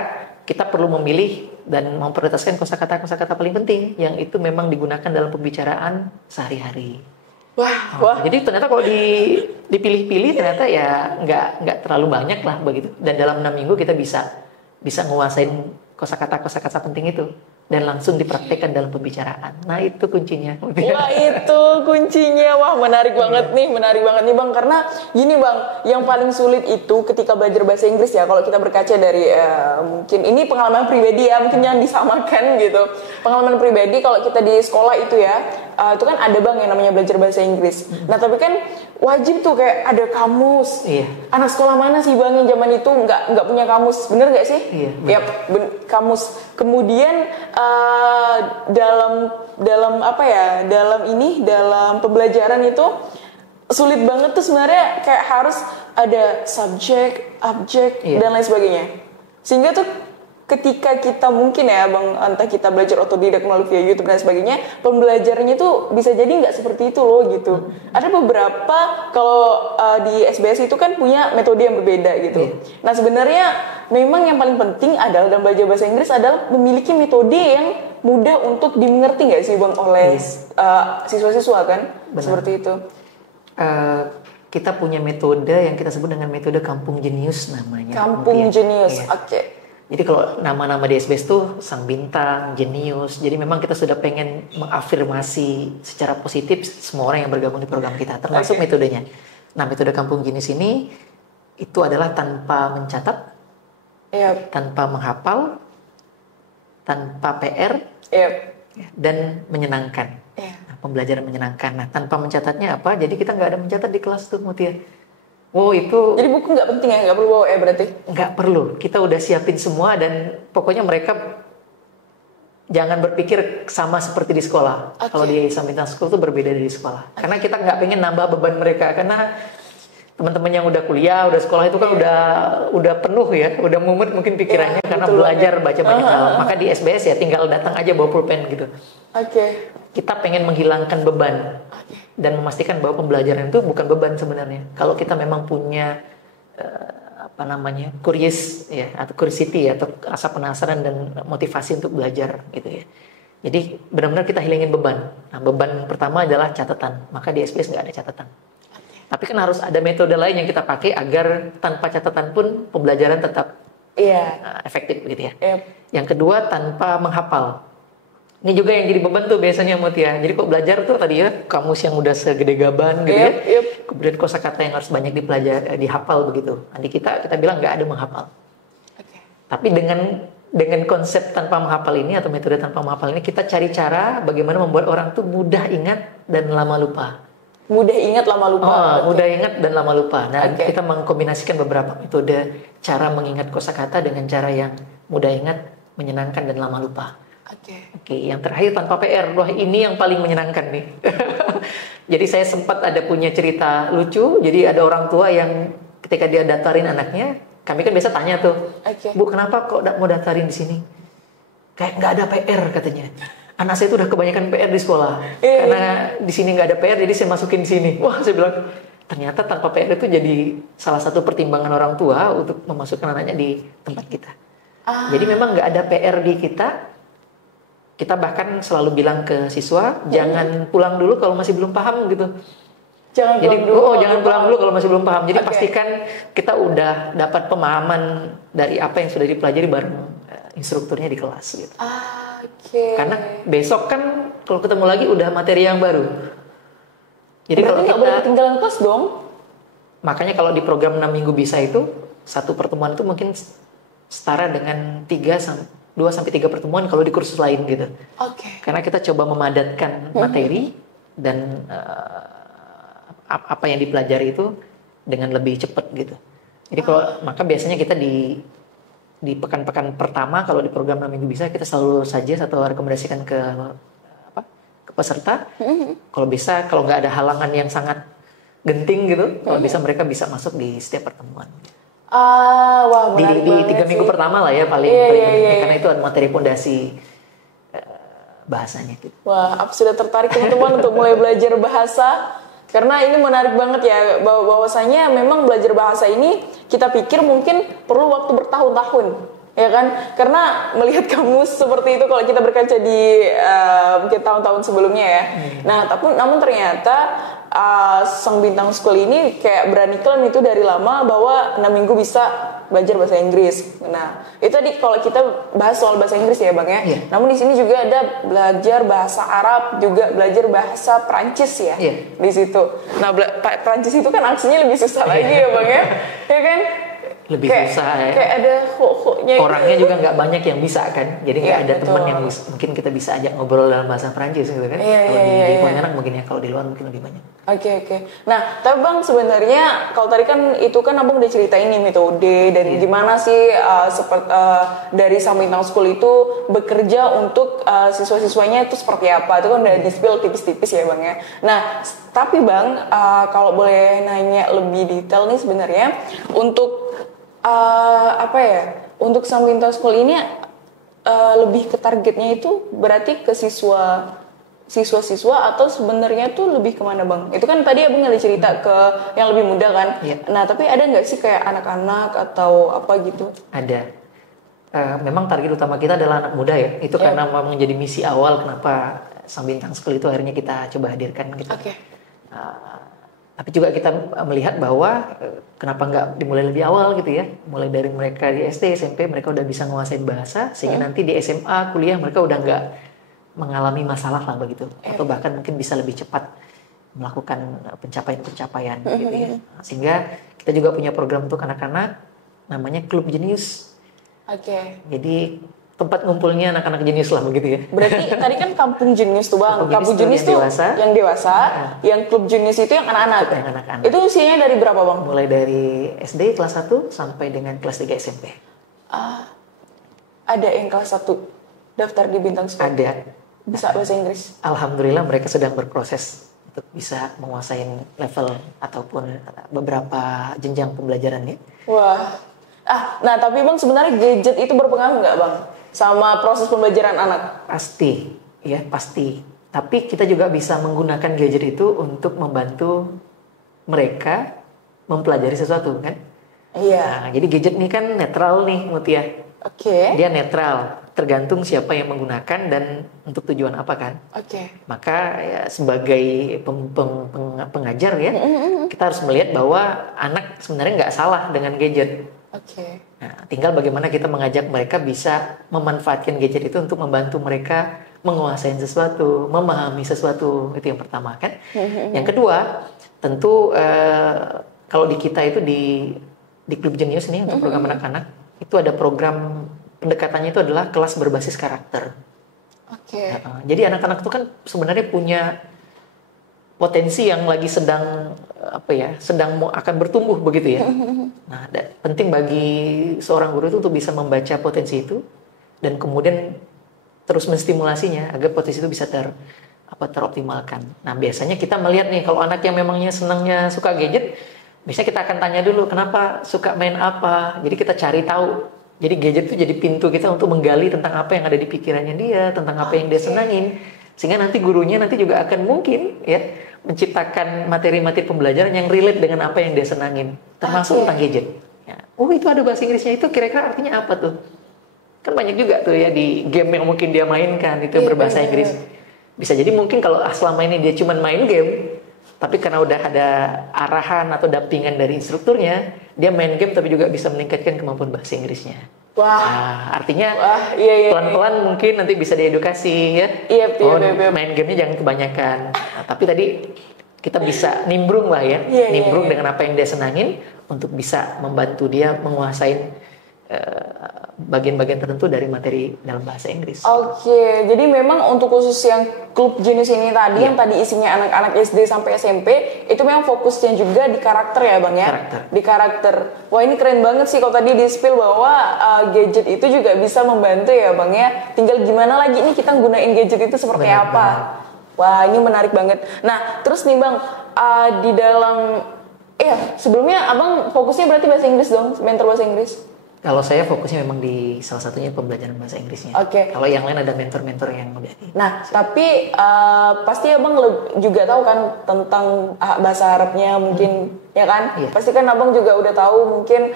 kita perlu memilih dan memprioritaskan kosakata paling penting yang itu memang digunakan dalam pembicaraan sehari-hari. Wah. Jadi ternyata kalau dipilih-pilih ternyata ya nggak terlalu banyak lah begitu, dan dalam 6 minggu kita bisa nguasain kosakata penting itu dan langsung dipraktekkan dalam pembicaraan. Nah itu kuncinya. Wah itu kuncinya. Wah menarik banget nih Bang. Karena gini Bang, yang paling sulit itu ketika belajar bahasa Inggris ya, kalau kita berkaca dari mungkin ini pengalaman pribadi ya, mungkin jangan disamakan gitu. Pengalaman pribadi kalau kita di sekolah itu ya, itu kan ada Bang yang namanya belajar bahasa Inggris. Nah tapi kan wajib tuh kayak ada kamus. Anak sekolah mana sih Bang yang zaman itu nggak punya kamus, bener nggak sih? Kamus. Kemudian dalam pembelajaran itu sulit banget tuh sebenarnya, kayak harus ada subjek, objek dan lain sebagainya. Sehingga tuh ketika kita mungkin ya Bang, entah kita belajar otodidak melalui via YouTube dan sebagainya, pembelajarannya tuh bisa jadi nggak seperti itu loh gitu. Ada beberapa kalau di SBS itu kan punya metode yang berbeda gitu. Nah sebenarnya memang yang paling penting adalah dalam belajar bahasa Inggris adalah memiliki metode yang mudah untuk dimengerti nggak sih Bang oleh siswa-siswa kan? Benar. Seperti itu. Kita punya metode yang kita sebut dengan metode kampung jenius namanya. Kampung jenius, oke. Jadi kalau nama-nama di SBS tuh Sang Bintang, Jenius. Jadi memang kita sudah pengen mengafirmasi secara positif semua orang yang bergabung di program kita, termasuk metodenya. Nah, metode Kampung Jenius ini itu adalah tanpa mencatat, tanpa menghafal, tanpa PR, dan menyenangkan. Nah, pembelajaran menyenangkan. Nah, tanpa mencatatnya apa? Jadi kita nggak ada mencatat di kelas tuh, Mutia. Itu. Jadi buku nggak penting ya, nggak perlu bawa ya berarti? Nggak perlu. Kita udah siapin semua dan pokoknya mereka jangan berpikir sama seperti di sekolah. Kalau di Sang Bintang School tuh berbeda dari sekolah. Karena kita nggak pengen nambah beban mereka. Karena teman-teman yang udah kuliah, udah sekolah itu kan udah penuh ya, udah mumet mungkin pikirannya karena belajar baca banyak hal. Maka di SBS ya tinggal datang aja bawa pulpen gitu. Kita pengen menghilangkan beban dan memastikan bahwa pembelajaran itu bukan beban sebenarnya. Kalau kita memang punya curious ya, atau curiosity ya, atau rasa penasaran dan motivasi untuk belajar gitu ya. Jadi benar-benar kita hilangin beban. Nah, beban pertama adalah catatan. Maka di SPS nggak ada catatan. Tapi kan harus ada metode lain yang kita pakai agar tanpa catatan pun pembelajaran tetap efektif gitu ya. Yang kedua, tanpa menghafal. Ini juga yang jadi beban tuh biasanya Mut ya. Jadi kok belajar tuh tadi ya kamus yang udah segede gaban gitu ya. Kemudian kosakata yang harus banyak dipelajari, dihafal begitu. Nanti kita bilang nggak ada menghafal. Tapi dengan konsep tanpa menghafal ini atau metode tanpa menghafal ini, kita cari cara bagaimana membuat orang tuh mudah ingat dan lama lupa. Mudah ingat, lama lupa. Mudah ingat dan lama lupa. Nah, kita mengkombinasikan beberapa metode cara mengingat kosakata dengan cara yang mudah ingat, menyenangkan dan lama lupa. Oke, yang terakhir tanpa PR. Wah, ini yang paling menyenangkan nih. Jadi saya sempat ada punya cerita lucu. Jadi ada orang tua yang ketika dia daftarin anaknya, kami kan biasa tanya tuh, Bu, kenapa kok mau daftarin di sini? Kayak nggak ada PR katanya. Anak saya itu udah kebanyakan PR di sekolah. Karena di sini nggak ada PR, jadi saya masukin di sini. Wah, saya bilang, ternyata tanpa PR itu jadi salah satu pertimbangan orang tua untuk memasukkan anaknya di tempat kita. Jadi memang nggak ada PR di kita. Kita bahkan selalu bilang ke siswa, jangan pulang dulu kalau masih belum paham gitu. Jangan pulang dulu kalau masih belum paham. Jadi pastikan kita udah dapat pemahaman dari apa yang sudah dipelajari bareng instrukturnya di kelas gitu. Karena besok kan kalau ketemu lagi udah materi yang baru. Jadi kalau kita boleh ketinggalan kelas dong. Makanya kalau di program 6 minggu bisa itu, satu pertemuan itu mungkin setara dengan 2-3 pertemuan kalau di kursus lain gitu. Karena kita coba memadatkan materi dan apa yang dipelajari itu dengan lebih cepat gitu. Jadi maka biasanya kita di pekan-pekan pertama kalau di program 6 minggu bisa, kita selalu suggest atau rekomendasikan ke peserta. Kalau bisa, kalau nggak ada halangan yang sangat genting gitu, kalau bisa mereka bisa masuk di setiap pertemuan. Wah, di 3 minggu pertama lah ya paling penting, karena itu ada materi fondasi bahasanya gitu. Wah, aku sudah tertarik teman-teman untuk mulai belajar bahasa, karena ini menarik banget ya, bahwasanya memang belajar bahasa ini kita pikir mungkin perlu waktu bertahun-tahun, ya kan? Karena melihat kamus seperti itu kalau kita berkaca di mungkin tahun-tahun sebelumnya ya. Nah, namun ternyata Sang Bintang School ini kayak berani klaim itu dari lama bahwa 6 minggu bisa belajar bahasa Inggris. Nah, itu tadi kalau kita bahas soal bahasa Inggris ya Bang ya. Namun di sini juga ada belajar bahasa Arab, juga belajar bahasa Prancis ya. Di situ. Nah, Prancis itu kan aksinya lebih susah lagi ya Bang ya. Ya kan? Lebih susah ya. Kayak ada ho-ho-nya. Orangnya juga nggak banyak yang bisa kan. Jadi nggak ada teman yang mungkin kita bisa ajak ngobrol dalam bahasa Prancis gitu kan. Kalau di Pontianak mungkin ya, kalau di luar mungkin lebih banyak. Oke. Nah, tapi Bang sebenarnya kalau tadi kan itu kan Abang udah ceritain nih metode dan gimana sih dari Sang Bintang School itu bekerja untuk siswa-siswanya itu seperti apa. Itu kan udah di-spill tipis-tipis ya Bang ya. Nah, tapi Bang kalau boleh nanya lebih detail nih sebenarnya untuk untuk Sang Bintang School ini lebih ke targetnya itu berarti ke siswa-siswa atau sebenarnya tuh lebih kemana Bang? Itu kan tadi Abang ada cerita ke yang lebih muda kan? Nah, tapi ada nggak sih kayak anak-anak atau apa gitu? Ada. Memang target utama kita adalah anak muda ya. Itu karena memang menjadi misi awal kenapa Sang Bintang School itu akhirnya kita coba hadirkan gitu. Tapi juga kita melihat bahwa kenapa nggak dimulai lebih awal gitu ya. Mulai dari mereka di SD, SMP mereka udah bisa nguasain bahasa, sehingga nanti di SMA, kuliah mereka udah nggak mengalami masalah lah begitu. Atau bahkan mungkin bisa lebih cepat melakukan pencapaian-pencapaian gitu ya. Sehingga kita juga punya program untuk anak-anak namanya Klub Jenius. Jadi tempat ngumpulnya anak-anak jenius lah begitu ya. Berarti tadi kan kampung jenius tuh Bang. Kampung jenius tuh yang dewasa, yang klub jenius itu yang anak-anak. Itu usianya dari berapa Bang? Mulai dari SD kelas 1 sampai dengan kelas 3 SMP. Ada yang kelas 1 daftar di Bintang School? Ada. Bisa bahasa Inggris? Alhamdulillah mereka sedang berproses untuk bisa menguasai level ataupun beberapa jenjang pembelajarannya. Wah. Nah tapi Bang sebenarnya gadget itu berpengaruh nggak Bang sama proses pembelajaran anak? Pasti, ya pasti. Tapi kita juga bisa menggunakan gadget itu untuk membantu mereka mempelajari sesuatu kan. Iya. Nah, jadi gadget ini kan netral nih Mutia. Oke. Dia netral, tergantung siapa yang menggunakan dan untuk tujuan apa kan. Oke. Maka ya, sebagai pengajar ya, kita harus melihat bahwa anak sebenarnya nggak salah dengan gadget. Oke. Nah, tinggal bagaimana kita mengajak mereka bisa memanfaatkan gadget itu untuk membantu mereka menguasai sesuatu, memahami sesuatu, itu yang pertama kan. Yang kedua, tentu kalau di kita itu di Klub Jenius nih untuk program anak-anak itu ada program pendekatannya itu adalah kelas berbasis karakter. Oke. Jadi anak-anak itu kan sebenarnya punya potensi yang lagi sedang akan bertumbuh begitu ya. Nah, penting bagi seorang guru itu untuk bisa membaca potensi itu dan kemudian terus menstimulasinya agar potensi itu bisa teroptimalkan. Nah, biasanya kita melihat nih kalau anak yang memangnya senangnya suka gadget, biasanya kita akan tanya dulu kenapa suka main apa. Jadi kita cari tahu. Jadi gadget itu jadi pintu kita untuk menggali tentang apa yang ada di pikirannya dia, tentang apa yang dia senangin. Sehingga nanti gurunya nanti juga akan mungkin ya menciptakan materi-materi pembelajaran yang relate dengan apa yang dia senangin, termasuk tentang gadget. Ya. Oh, itu ada bahasa Inggrisnya, itu kira-kira artinya apa tuh? Kan banyak juga tuh ya di game yang mungkin dia mainkan itu berbahasa Inggris. Bisa jadi mungkin kalau selama ini dia cuma main game, tapi karena udah ada arahan atau dampingan dari instrukturnya, dia main game tapi juga bisa meningkatkan kemampuan bahasa Inggrisnya. Wah. Nah, artinya iya, pelan-pelan mungkin nanti bisa diedukasi ya. Iya, main gamenya jangan kebanyakan. Nah, tapi tadi kita bisa nimbrung lah ya, nimbrung dengan apa yang dia senangin untuk bisa membantu dia menguasai bagian-bagian tertentu dari materi dalam bahasa Inggris. Oke, jadi memang untuk khusus yang Klub Jenius ini tadi yang tadi isinya anak-anak SD sampai SMP, itu memang fokusnya juga di karakter ya Bang ya? Karakter. Di karakter. Wah, ini keren banget sih kalau tadi di-spill bahwa gadget itu juga bisa membantu ya Bang ya. Tinggal gimana lagi nih kita gunain gadget itu seperti apa. Wah, ini menarik banget. Nah, terus nih Bang, di dalam sebelumnya Abang fokusnya berarti bahasa Inggris dong, mentor bahasa Inggris? Kalau saya fokusnya memang di salah satunya pembelajaran bahasa Inggrisnya. Oke. Kalau yang lain ada mentor-mentor yang udah. Nah, tapi pasti Abang juga tahu kan tentang bahasa Arabnya mungkin, ya kan? Iya. Pasti kan Abang juga udah tahu mungkin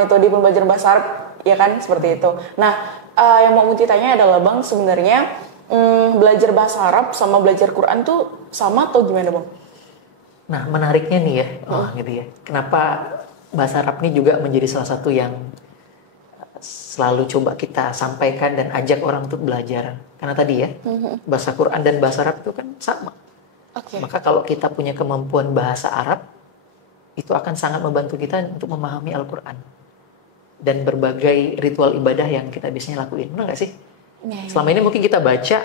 metode pembelajaran bahasa Arab, ya kan? Seperti itu. Nah, yang mau Muti tanya adalah Bang, sebenarnya belajar bahasa Arab sama belajar Quran tuh sama atau gimana Bang? Nah, menariknya nih ya, gitu ya. Kenapa bahasa Arab ini juga menjadi salah satu yang selalu coba kita sampaikan dan ajak orang untuk belajar. Karena tadi ya, bahasa Quran dan bahasa Arab itu kan sama. Okay. Maka kalau kita punya kemampuan bahasa Arab, itu akan sangat membantu kita untuk memahami Al-Quran. Dan berbagai ritual ibadah yang kita biasanya lakuin. Benar nggak sih? Selama ini mungkin kita baca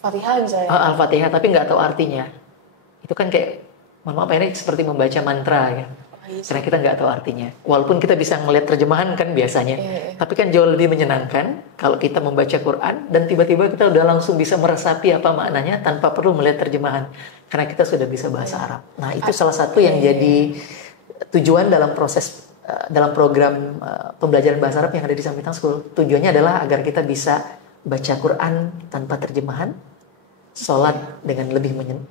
Al-Fatihah misalnya. Al-Fatihah tapi nggak tahu artinya. Itu kan kayak, mohon maaf ini seperti membaca mantra ya. Karena kita nggak tahu artinya. Walaupun kita bisa ngelihat terjemahan kan biasanya, tapi kan jauh lebih menyenangkan kalau kita membaca Quran dan tiba-tiba kita udah langsung bisa meresapi apa maknanya tanpa perlu melihat terjemahan. Karena kita sudah bisa bahasa Arab. Nah, itu salah satu yang jadi tujuan dalam proses dalam program pembelajaran bahasa Arab yang ada di Sambintang School. Tujuannya adalah agar kita bisa baca Quran tanpa terjemahan, sholat dengan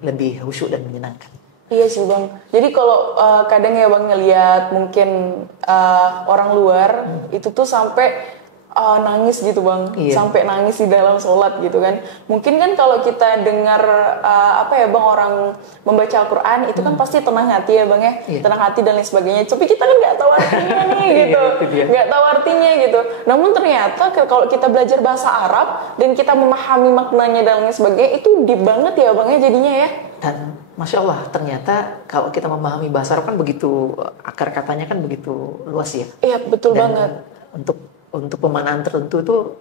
lebih khusyuk dan menyenangkan. Iya sih Bang. Jadi kalau kadang ya Bang ngelihat mungkin orang luar itu tuh sampai nangis gitu Bang, sampai nangis di dalam sholat gitu kan. Mungkin kan kalau kita dengar Bang orang membaca Al-Quran itu kan pasti tenang hati ya Bang ya, tenang hati dan lain sebagainya. Tapi kita kan nggak tahu artinya nih gitu, nggak tahu artinya gitu. Namun ternyata kalau kita belajar bahasa Arab dan kita memahami maknanya dan lain sebagainya itu deep banget ya Bang ya jadinya ya. Dan Masya Allah, ternyata kalau kita memahami bahasa Arab kan begitu, akar katanya kan begitu luas ya. Iya, betul banget. Untuk pemaknaan tertentu itu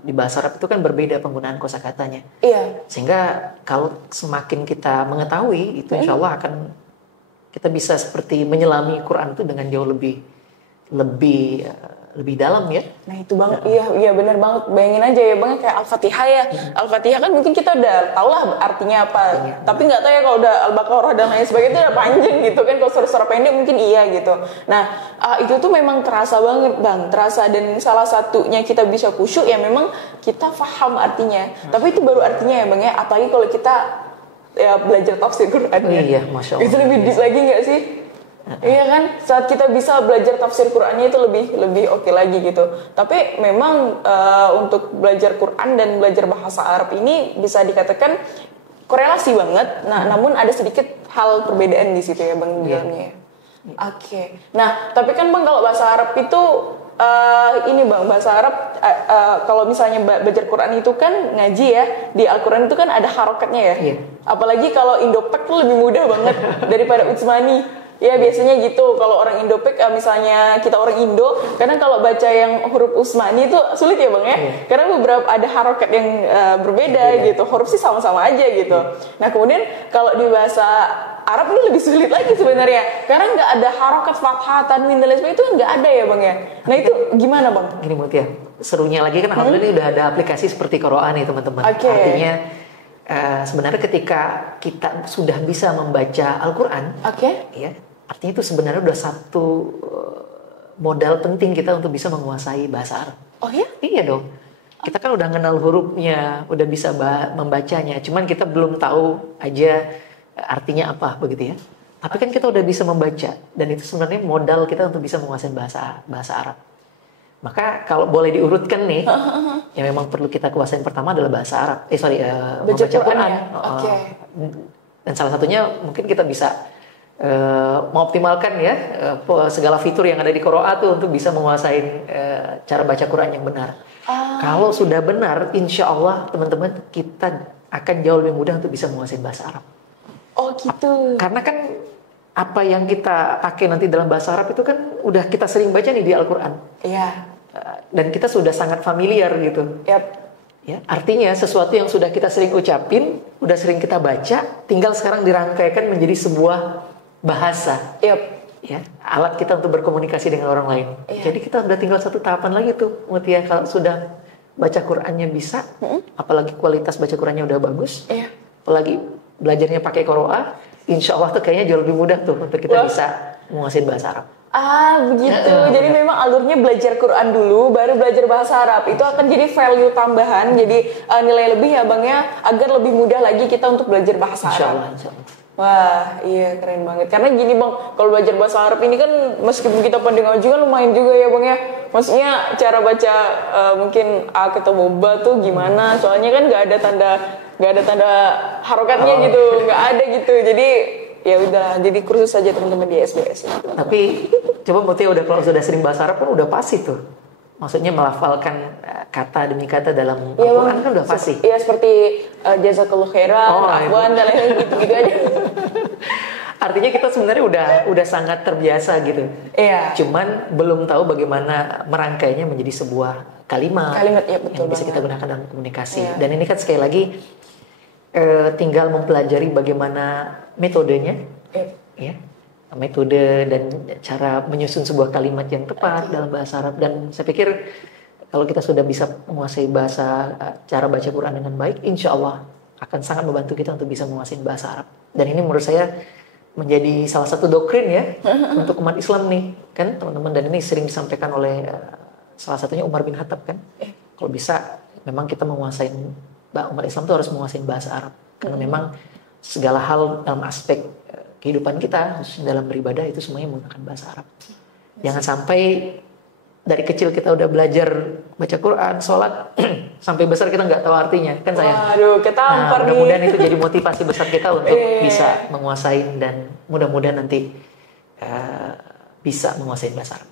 di bahasa Arab itu kan berbeda penggunaan kosakatanya. Iya. Sehingga kalau semakin kita mengetahui itu insya Allah akan kita bisa seperti menyelami Quran itu dengan jauh lebih dalam ya. Nah itu Bang, iya benar banget. Bayangin aja ya Bang kayak Al-Fatihah ya. Al-Fatihah kan mungkin kita udah tau lah artinya apa. Tapi nggak tahu ya kalau udah Al-Baqarah dan lain sebagainya itu udah panjang gitu kan. Kalau surah-surah pendek mungkin iya gitu. Nah itu tuh memang terasa banget Bang. Terasa dan salah satunya kita bisa khusyuk ya memang kita paham artinya. Tapi itu baru artinya ya Bang ya. Apalagi kalau kita belajar tafsir Quran. Iya, Masya Allah. Itu lebih deep lagi nggak sih? Iya kan, saat kita bisa belajar tafsir Qur'annya itu lebih oke lagi gitu. Tapi memang untuk belajar Qur'an dan belajar bahasa Arab ini bisa dikatakan korelasi banget. Nah, namun ada sedikit hal perbedaan di situ ya Bang di dalamnya. Oke. Nah, tapi kan Bang kalau bahasa Arab itu ini Bang, bahasa Arab kalau misalnya belajar Quran itu kan ngaji ya, di Al-Quran itu kan ada harokatnya ya. Apalagi kalau Indopek tuh lebih mudah banget daripada Utsmani. Ya biasanya gitu, kalau orang Indopek misalnya kita orang Indo, kadang kalau baca yang huruf Utsmani itu sulit ya Bang ya. Karena beberapa ada harokat yang berbeda gitu, huruf sih sama-sama aja gitu. Nah kemudian kalau di bahasa Arab ini lebih sulit lagi sebenarnya, karena nggak ada harokat fathah, tanwin dan lain sebagainya, itu nggak ada ya Bang ya. Nah itu gimana Bang? Gini Mutia, serunya lagi kan alhamdulillah ini udah ada aplikasi seperti Quran nih teman-teman. Artinya sebenarnya ketika kita sudah bisa membaca Al-Quran, ya, artinya itu sebenarnya udah satu modal penting kita untuk bisa menguasai bahasa Arab. Oh ya? Iya dong. Kita kan udah kenal hurufnya, udah bisa membacanya, cuman kita belum tahu aja artinya apa begitu ya. Tapi kan kita udah bisa membaca, dan itu sebenarnya modal kita untuk bisa menguasai bahasa Arab. Maka kalau boleh diurutkan nih, yang memang perlu kita kuasain pertama adalah bahasa Arab. Membaca Quran. Dan salah satunya mungkin kita bisa mengoptimalkan ya segala fitur yang ada di Quran tuh untuk bisa menguasai cara baca Quran yang benar. Kalau sudah benar, insya Allah teman-teman kita akan jauh lebih mudah untuk bisa menguasai bahasa Arab. Oh gitu. Karena kan apa yang kita pakai nanti dalam bahasa Arab itu kan udah kita sering baca nih di Al-Quran. Iya. Dan kita sudah sangat familiar gitu. Ya, artinya sesuatu yang sudah kita sering ucapin, udah sering kita baca, tinggal sekarang dirangkaikan menjadi sebuah bahasa. Ya, alat kita untuk berkomunikasi dengan orang lain. Jadi kita udah tinggal satu tahapan lagi tuh, Mutia, kalau sudah baca Qurannya bisa, apalagi kualitas baca Qurannya udah bagus, apalagi belajarnya pakai Qur'an, insya Allah tuh kayaknya jauh lebih mudah tuh untuk kita bisa menguasai bahasa Arab. Begitu. Jadi memang alurnya belajar Quran dulu, baru belajar bahasa Arab. Itu akan jadi value tambahan, jadi nilai lebih ya Bang ya, agar lebih mudah lagi kita untuk belajar bahasa Arab. Insya Allah. Wah, iya keren banget. Karena gini Bang, kalau belajar bahasa Arab ini kan meskipun kita pandai ngaji kan lumayan juga ya Bang ya. Maksudnya cara baca mungkin A atau boba tuh gimana? Soalnya kan nggak ada tanda harokatnya gitu, nggak ada gitu. Jadi ya udah, jadi kursus saja teman-teman di SBS. Tapi coba Mutia udah kalau sudah sering bahasa Arab kan udah pasti tuh. Maksudnya melafalkan kata demi kata dalam Al-Quran kan udah pasti. Iya seperti jazakallahu khairan, afwan dan lain gitu aja. Artinya kita sebenarnya udah sangat terbiasa gitu. Iya. Cuman belum tahu bagaimana merangkainya menjadi sebuah kalimat ya, betul yang bisa banget. kita gunakan dalam komunikasi. Dan ini kan sekali lagi tinggal mempelajari bagaimana metodenya, ya, metode dan cara menyusun sebuah kalimat yang tepat dalam bahasa Arab. Dan saya pikir kalau kita sudah bisa menguasai cara baca Quran dengan baik, insya Allah akan sangat membantu kita untuk bisa menguasai bahasa Arab. Dan ini menurut saya menjadi salah satu doktrin ya untuk umat Islam nih, kan teman-teman. Dan ini sering disampaikan oleh salah satunya Umar bin Khattab kan. Kalau bisa memang kita menguasai, umat Islam itu harus menguasai bahasa Arab. Karena memang segala hal dalam aspek kehidupan kita, khususnya dalam beribadah, itu semuanya menggunakan bahasa Arab. Jangan sampai dari kecil kita udah belajar baca Quran, sholat, sampai besar kita nggak tahu artinya, kan sayang. Waduh, ketampar nih. Mudah-mudahan itu jadi motivasi besar kita untuk bisa menguasai, dan mudah-mudahan nanti bisa menguasai bahasa Arab.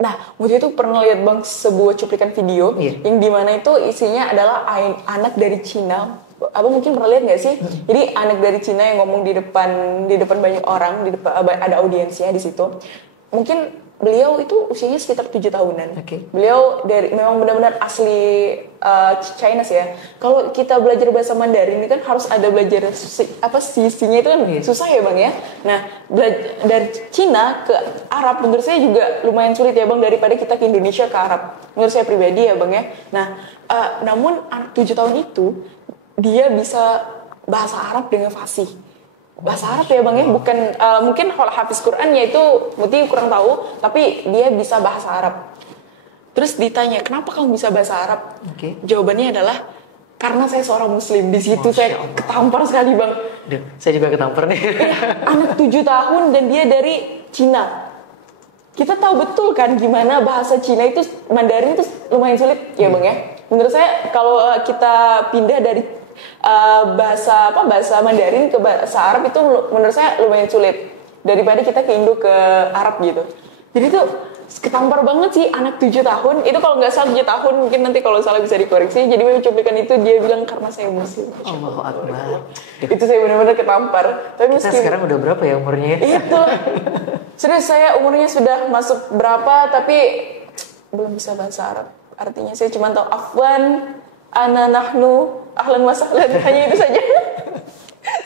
Nah, waktu itu pernah lihat Bang sebuah cuplikan video yang dimana itu isinya adalah anak dari Cina. Abang mungkin pernah lihat nggak sih? Jadi anak dari Cina yang ngomong di depan banyak orang, di depan ada audiensnya di situ. Mungkin beliau itu usianya sekitar 7 tahunan. Beliau memang benar-benar asli China sih ya. Kalau kita belajar bahasa Mandarin ini kan harus ada belajar sisinya itu kan susah ya Bang ya. Nah, dari Cina ke Arab menurut saya juga lumayan sulit ya Bang, daripada kita ke Indonesia ke Arab. Menurut saya pribadi ya Bang ya. Nah, namun anak 7 tahun itu dia bisa bahasa Arab dengan fasih. Bahasa Arab ya Bang ya, bukan mungkin kalau hafiz Quran ya itu mungkin kurang tahu, tapi dia bisa bahasa Arab. Terus ditanya, kenapa kamu bisa bahasa Arab? Jawabannya adalah karena saya seorang Muslim. Di situ saya ketampar sekali Bang. Duh, saya juga ketampar nih. Anak 7 tahun dan dia dari Cina. Kita tahu betul kan gimana bahasa Cina itu, Mandarin itu lumayan sulit ya Bang ya. Menurut saya kalau kita pindah dari bahasa Mandarin ke bahasa Arab itu menurut saya lumayan sulit daripada kita ke Indo ke Arab gitu. Jadi tuh ketampar banget sih anak 7 tahun. Itu kalau nggak salah 7 tahun, mungkin nanti kalau salah bisa dikoreksi. Jadi memang cuplikan itu dia bilang karena saya muslim. Allahu Akbar. Itu saya benar-benar ketampar. Tapi kita sekarang udah berapa ya umurnya? Itu. Serius saya umurnya sudah masuk berapa tapi belum bisa bahasa Arab. Artinya saya cuma tahu afwan, ana, nahnu, ahlan wa sahlan, hanya itu saja.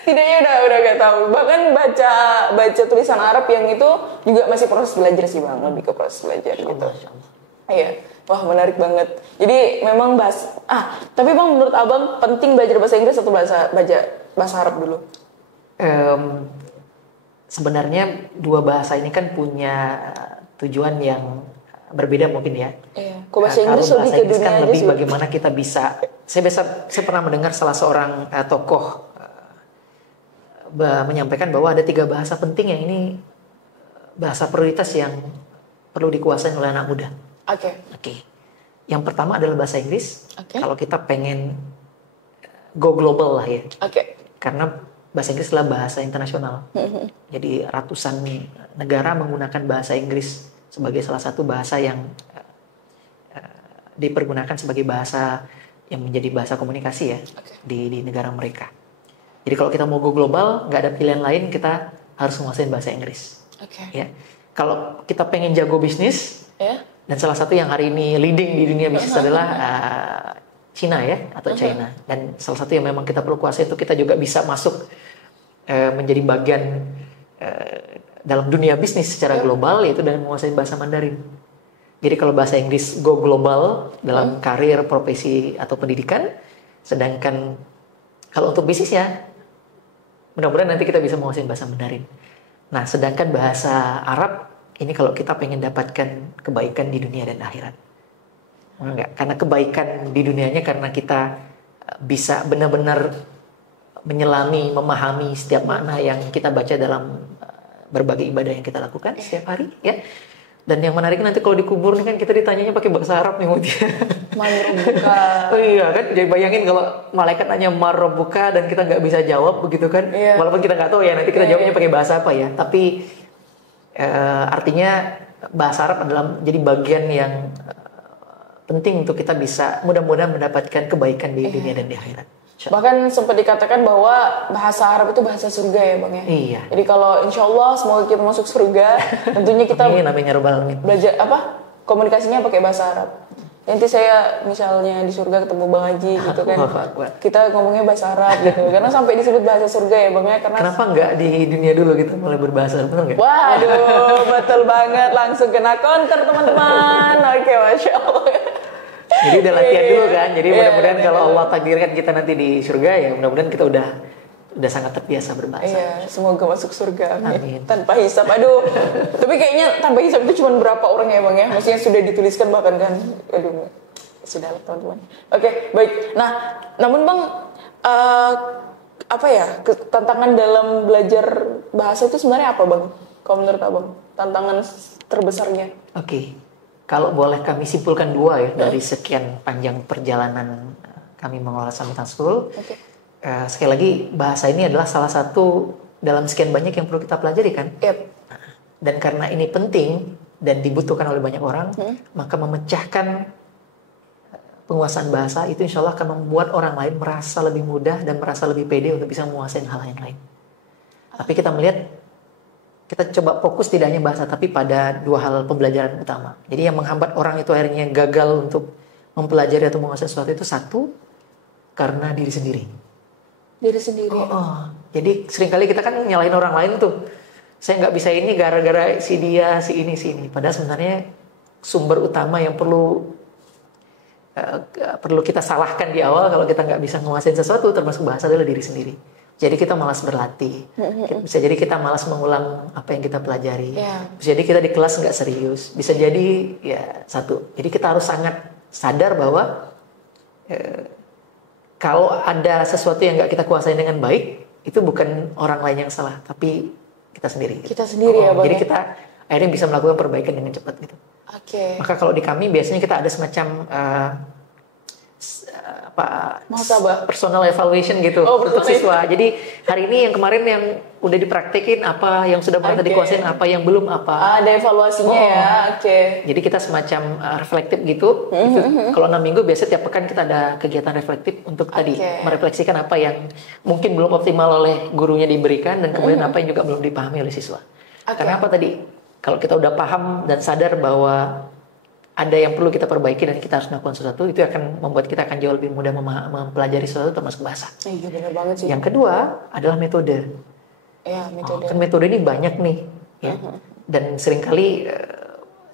Tidaknya udah gak tahu. Bahkan baca tulisan Arab yang itu juga masih proses belajar sih Bang, lebih ke proses belajar gitu. Iya. Wah, menarik banget. Jadi memang tapi Bang menurut Abang penting belajar bahasa Inggris atau bahasa Arab dulu? Sebenarnya dua bahasa ini kan punya tujuan yang berbeda mungkin ya. Iya. Kok bahasa Inggris lebih ke dunia kan aja lebih sih. Bagaimana kita bisa. Saya pernah mendengar salah seorang tokoh menyampaikan bahwa ada 3 bahasa penting yang ini bahasa prioritas yang perlu dikuasai oleh anak muda. Oke. Yang pertama adalah bahasa Inggris. Kalau kita pengen go global lah ya. Karena bahasa Inggris adalah bahasa internasional. Jadi ratusan negara menggunakan bahasa Inggris sebagai salah satu bahasa yang dipergunakan sebagai bahasa yang menjadi bahasa komunikasi ya di negara mereka. Jadi kalau kita mau go global, nggak ada pilihan lain, kita harus menguasai bahasa Inggris. Ya. Kalau kita pengen jago bisnis, dan salah satu yang hari ini leading di dunia bisnis adalah Cina ya, atau China. Dan salah satu yang memang kita perlu kuasai itu kita juga bisa masuk menjadi bagian dalam dunia bisnis secara global, yaitu dengan menguasai bahasa Mandarin. Jadi kalau bahasa Inggris go global dalam karir, profesi, atau pendidikan, sedangkan kalau untuk bisnis ya, mudah-mudahan nanti kita bisa menguasai bahasa Mandarin. Nah, sedangkan bahasa Arab, ini kalau kita pengen dapatkan kebaikan di dunia dan akhirat. Enggak, karena kebaikan di dunianya karena kita bisa benar-benar menyelami, memahami setiap makna yang kita baca dalam berbagai ibadah yang kita lakukan setiap hari, ya. Dan yang menarik nanti kalau dikubur nih kan kita ditanyanya pakai bahasa Arab nih Mutia. Marrobuka. Oh iya kan, jadi bayangin kalau malaikat nanya marrobuka dan kita nggak bisa jawab begitu kan. Walaupun kita nggak tahu ya nanti kita jawabnya pakai bahasa apa ya. Tapi artinya bahasa Arab adalah jadi bagian yang penting untuk kita bisa mudah-mudahan mendapatkan kebaikan di dunia dan di akhirat. Bahkan sempat dikatakan bahwa bahasa Arab itu bahasa surga ya Bang ya. Iya. Jadi kalau insya Allah semoga kita masuk surga, tentunya kita belajar komunikasinya pakai bahasa Arab. Nanti saya misalnya di surga ketemu Bang Haji gitu kan, kita ngomongnya bahasa Arab gitu. Karena sampai disebut bahasa surga ya Bang ya. Kenapa nggak di dunia dulu kita mulai berbahasa Arab, betul nggak? Waduh, betul banget, langsung kena counter teman-teman. Oke, Masya Allah. Jadi udah latihan dulu kan. Jadi mudah-mudahan kalau Allah takdirkan kita nanti di surga ya mudah-mudahan kita udah sangat terbiasa berbahasa. Iya, semoga masuk surga. Amin. Tanpa hisap. Aduh. Tapi kayaknya tanpa hisap itu cuma berapa orang ya Bang ya? Maksudnya sudah dituliskan bahkan kan. Aduh. Sudah lah teman-teman. Oke, baik. Nah, namun Bang tantangan dalam belajar bahasa itu sebenarnya apa Bang? Kalau menurut Abang, tantangan terbesarnya? Oke. Kalau boleh kami simpulkan 2 ya dari sekian panjang perjalanan kami mengelola Sambitan School. Sekali lagi bahasa ini adalah salah satu dalam sekian banyak yang perlu kita pelajari kan. Dan karena ini penting dan dibutuhkan oleh banyak orang, maka memecahkan penguasaan bahasa itu insya Allah akan membuat orang lain merasa lebih mudah dan merasa lebih pede untuk bisa menguasai hal yang lain. Tapi kita melihat, kita coba fokus tidak hanya bahasa tapi pada 2 hal pembelajaran utama. Jadi yang menghambat orang itu akhirnya gagal untuk mempelajari atau menguasai sesuatu itu, 1 karena diri sendiri. Diri sendiri. Jadi seringkali kita kan nyalahin orang lain tuh. Saya nggak bisa ini gara-gara si dia, si ini, si ini. Padahal sebenarnya sumber utama yang perlu kita salahkan di awal kalau kita nggak bisa menguasai sesuatu termasuk bahasa adalah diri sendiri. Jadi kita malas berlatih, bisa jadi kita malas mengulang apa yang kita pelajari, bisa jadi kita di kelas nggak serius, bisa jadi ya 1. Jadi kita harus sangat sadar bahwa kalau ada sesuatu yang nggak kita kuasai dengan baik, itu bukan orang lain yang salah, tapi kita sendiri. Kita sendiri ya Bang. Jadi kita akhirnya bisa melakukan perbaikan dengan cepat gitu. Oke. Maka kalau di kami biasanya kita ada semacam personal evaluation gitu untuk siswa. Jadi hari ini yang kemarin yang udah dipraktekin apa, yang sudah pernah dikuasain apa, yang belum apa. Ada evaluasinya ya. Oke. Jadi kita semacam reflektif gitu. Kalau 6 minggu biasanya tiap pekan kita ada kegiatan reflektif untuk tadi merefleksikan apa yang mungkin belum optimal oleh gurunya diberikan dan kemudian apa yang juga belum dipahami oleh siswa. Karena apa tadi? Kalau kita udah paham dan sadar bahwa ada yang perlu kita perbaiki dan kita harus melakukan sesuatu, itu akan membuat kita akan jauh lebih mudah mempelajari sesuatu termasuk bahasa. Iya benar banget sih. Yang kedua adalah metode. Ya, metode. Kan metode ini banyak nih, ya. Dan seringkali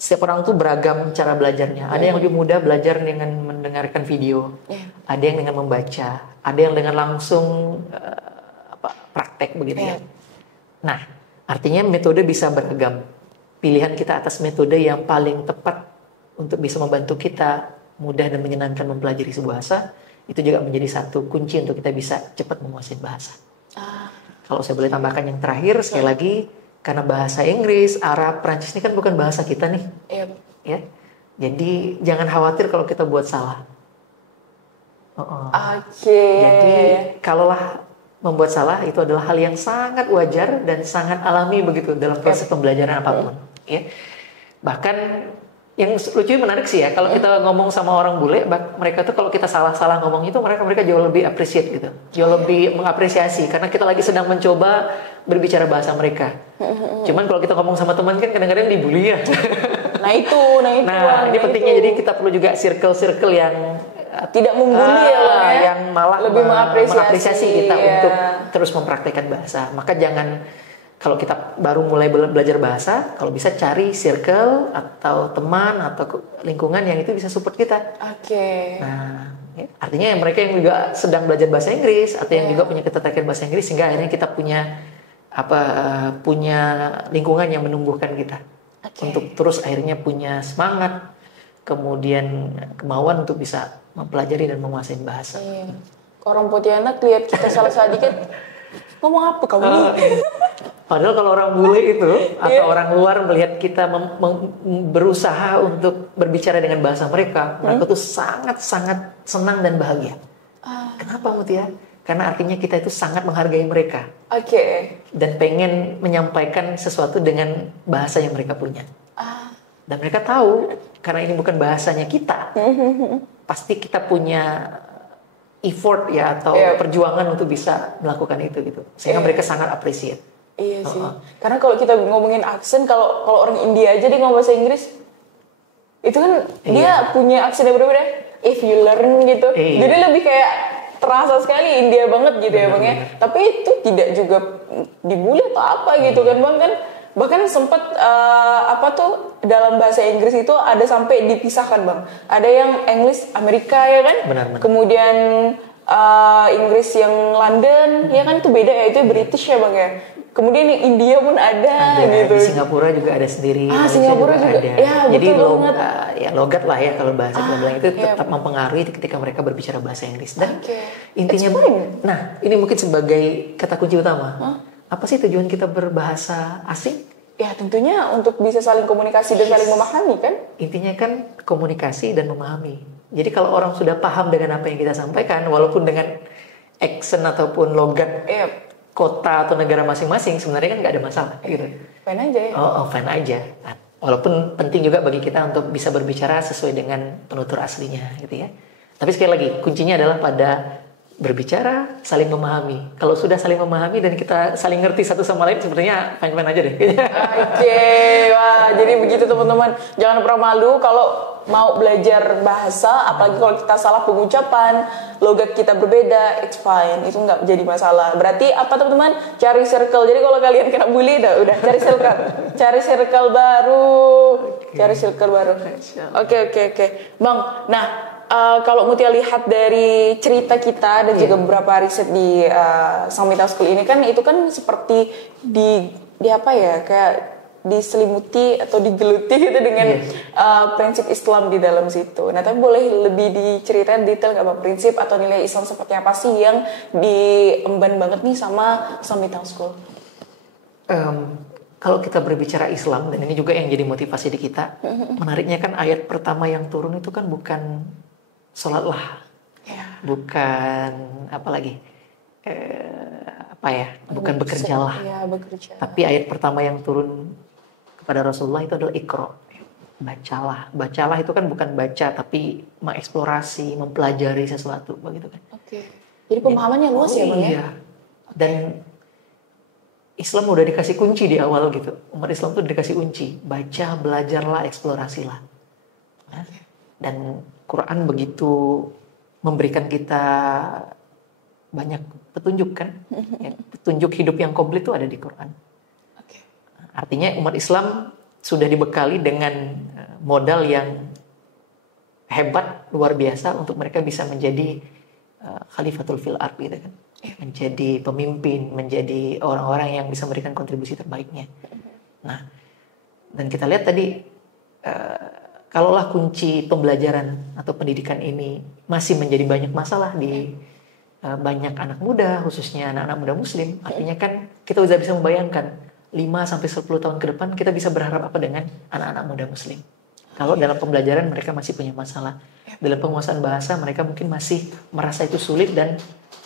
setiap orang tuh beragam cara belajarnya. Ada yang lebih mudah belajar dengan mendengarkan video, ada yang dengan membaca, ada yang dengan langsung praktek begitu ya. Nah, artinya metode bisa beragam. Pilihan kita atas metode yang paling tepat untuk bisa membantu kita mudah dan menyenangkan mempelajari sebuah bahasa, itu juga menjadi satu kunci untuk kita bisa cepat menguasai bahasa. Kalau saya boleh tambahkan yang terakhir, sekali lagi, karena bahasa Inggris, Arab, Prancis ini kan bukan bahasa kita nih. Ya. Jadi jangan khawatir kalau kita buat salah. Jadi kalaulah membuat salah, itu adalah hal yang sangat wajar dan sangat alami begitu dalam proses pembelajaran apapun. Ya. Bahkan yang lucu menarik sih ya, kalau kita ngomong sama orang bule, mereka tuh kalau kita salah-salah ngomong itu mereka jauh lebih appreciate gitu, jauh lebih mengapresiasi karena kita lagi sedang mencoba berbicara bahasa mereka. Cuman kalau kita ngomong sama teman kan kadang-kadang dibully ya. Nah ini pentingnya, jadi kita perlu juga circle yang tidak membuli yang malah lebih mengapresiasi kita untuk terus mempraktekkan bahasa. Maka jangan, kalau kita baru mulai belajar bahasa, kalau bisa cari circle atau teman atau lingkungan yang itu bisa support kita. Nah, artinya mereka yang juga sedang belajar bahasa Inggris atau yang juga punya ketertarikan bahasa Inggris, sehingga akhirnya kita punya lingkungan yang menumbuhkan kita untuk terus akhirnya punya semangat, kemudian kemauan untuk bisa mempelajari dan menguasai bahasa. Orang Pontianak lihat kita salah dikit, ngomong apa kamu nih? Padahal kalau orang bule itu atau orang luar melihat kita berusaha untuk berbicara dengan bahasa mereka, mereka tuh sangat-sangat senang dan bahagia. Kenapa Mutia? Karena artinya kita itu sangat menghargai mereka. Dan pengen menyampaikan sesuatu dengan bahasa yang mereka punya. Dan mereka tahu, karena ini bukan bahasanya kita, pasti kita punya effort ya atau perjuangan untuk bisa melakukan itu gitu. Sehingga mereka sangat appreciate. Iya sih. Karena kalau kita ngomongin aksen, kalau orang India aja dia ngomong bahasa Inggris, itu kan dia punya aksen yang berbeda. If you learn gitu, jadi lebih kayak terasa sekali India banget gitu ya Bang ya. Tapi itu tidak juga dibully atau apa gitu kan Bang kan. Bahkan sempat dalam bahasa Inggris itu ada sampai dipisahkan Bang. Ada yang English Amerika ya kan. Kemudian Inggris yang London ya kan, itu beda ya, itu British ya Bang ya. Kemudian yang India pun ada gitu. Di Singapura juga ada sendiri. Singapura juga ada. Ya, jadi betul logat lah ya kalau bahasa kita bilang, itu tetap mempengaruhi ketika mereka berbicara bahasa Inggris. Dan intinya, nah ini mungkin sebagai kata kunci utama. Apa sih tujuan kita berbahasa asing? Ya tentunya untuk bisa saling komunikasi dan saling memahami kan. Intinya kan komunikasi dan memahami. Jadi kalau orang sudah paham dengan apa yang kita sampaikan, walaupun dengan accent ataupun logat kota atau negara masing-masing, sebenarnya kan nggak ada masalah gitu. Fine aja ya. Fine aja. Nah, walaupun penting juga bagi kita untuk bisa berbicara sesuai dengan penutur aslinya gitu ya. Tapi sekali lagi kuncinya adalah pada berbicara, saling memahami. Kalau sudah saling memahami dan kita saling ngerti satu sama lain, sebenarnya fine-fine aja deh. Wah, jadi begitu teman-teman. Jangan pernah malu kalau mau belajar bahasa, apalagi kalau kita salah pengucapan, logat kita berbeda, it's fine. Itu nggak jadi masalah. Berarti apa teman-teman? Cari circle. Jadi kalau kalian kena bully, udah cari circle. Cari circle baru. Cari circle baru. Oke. Bang, nah, kalau Mutia lihat dari cerita kita dan juga beberapa riset di Sang Bintang School ini kan, itu kan seperti di apa ya, kayak diselimuti atau digeluti gitu dengan prinsip Islam di dalam situ. Nah, tapi boleh lebih diceritain detail nggak Bang, prinsip atau nilai Islam seperti apa sih yang diemban banget nih sama Islam Bintang School? Kalau kita berbicara Islam, dan ini juga yang jadi motivasi di kita, menariknya kan ayat pertama yang turun itu kan bukan sholatlah, bukan apa lagi, bukan bekerjalah, bekerja. Tapi ayat pertama yang turun kepada Rasulullah itu adalah Iqra, bacalah itu kan bukan baca tapi mengeksplorasi, mempelajari sesuatu begitu kan. Jadi pemahamannya luas ya Bang ya. Dan Islam udah dikasih kunci di awal gitu. Umat Islam tuh dikasih kunci, baca, belajarlah, eksplorasilah. Dan Quran begitu memberikan kita banyak petunjuk kan. Petunjuk hidup yang komplit itu ada di Quran. Artinya umat Islam sudah dibekali dengan modal yang hebat, luar biasa untuk mereka bisa menjadi khalifatul fil ard gitu kan. Menjadi pemimpin, menjadi orang-orang yang bisa memberikan kontribusi terbaiknya. Nah, dan kita lihat tadi kalaulah kunci pembelajaran atau pendidikan ini masih menjadi banyak masalah di banyak anak muda, khususnya anak-anak muda muslim, artinya kan kita sudah bisa membayangkan 5-10 tahun ke depan kita bisa berharap apa dengan anak-anak muda muslim. Kalau dalam pembelajaran mereka masih punya masalah, dalam penguasaan bahasa mereka mungkin masih merasa itu sulit dan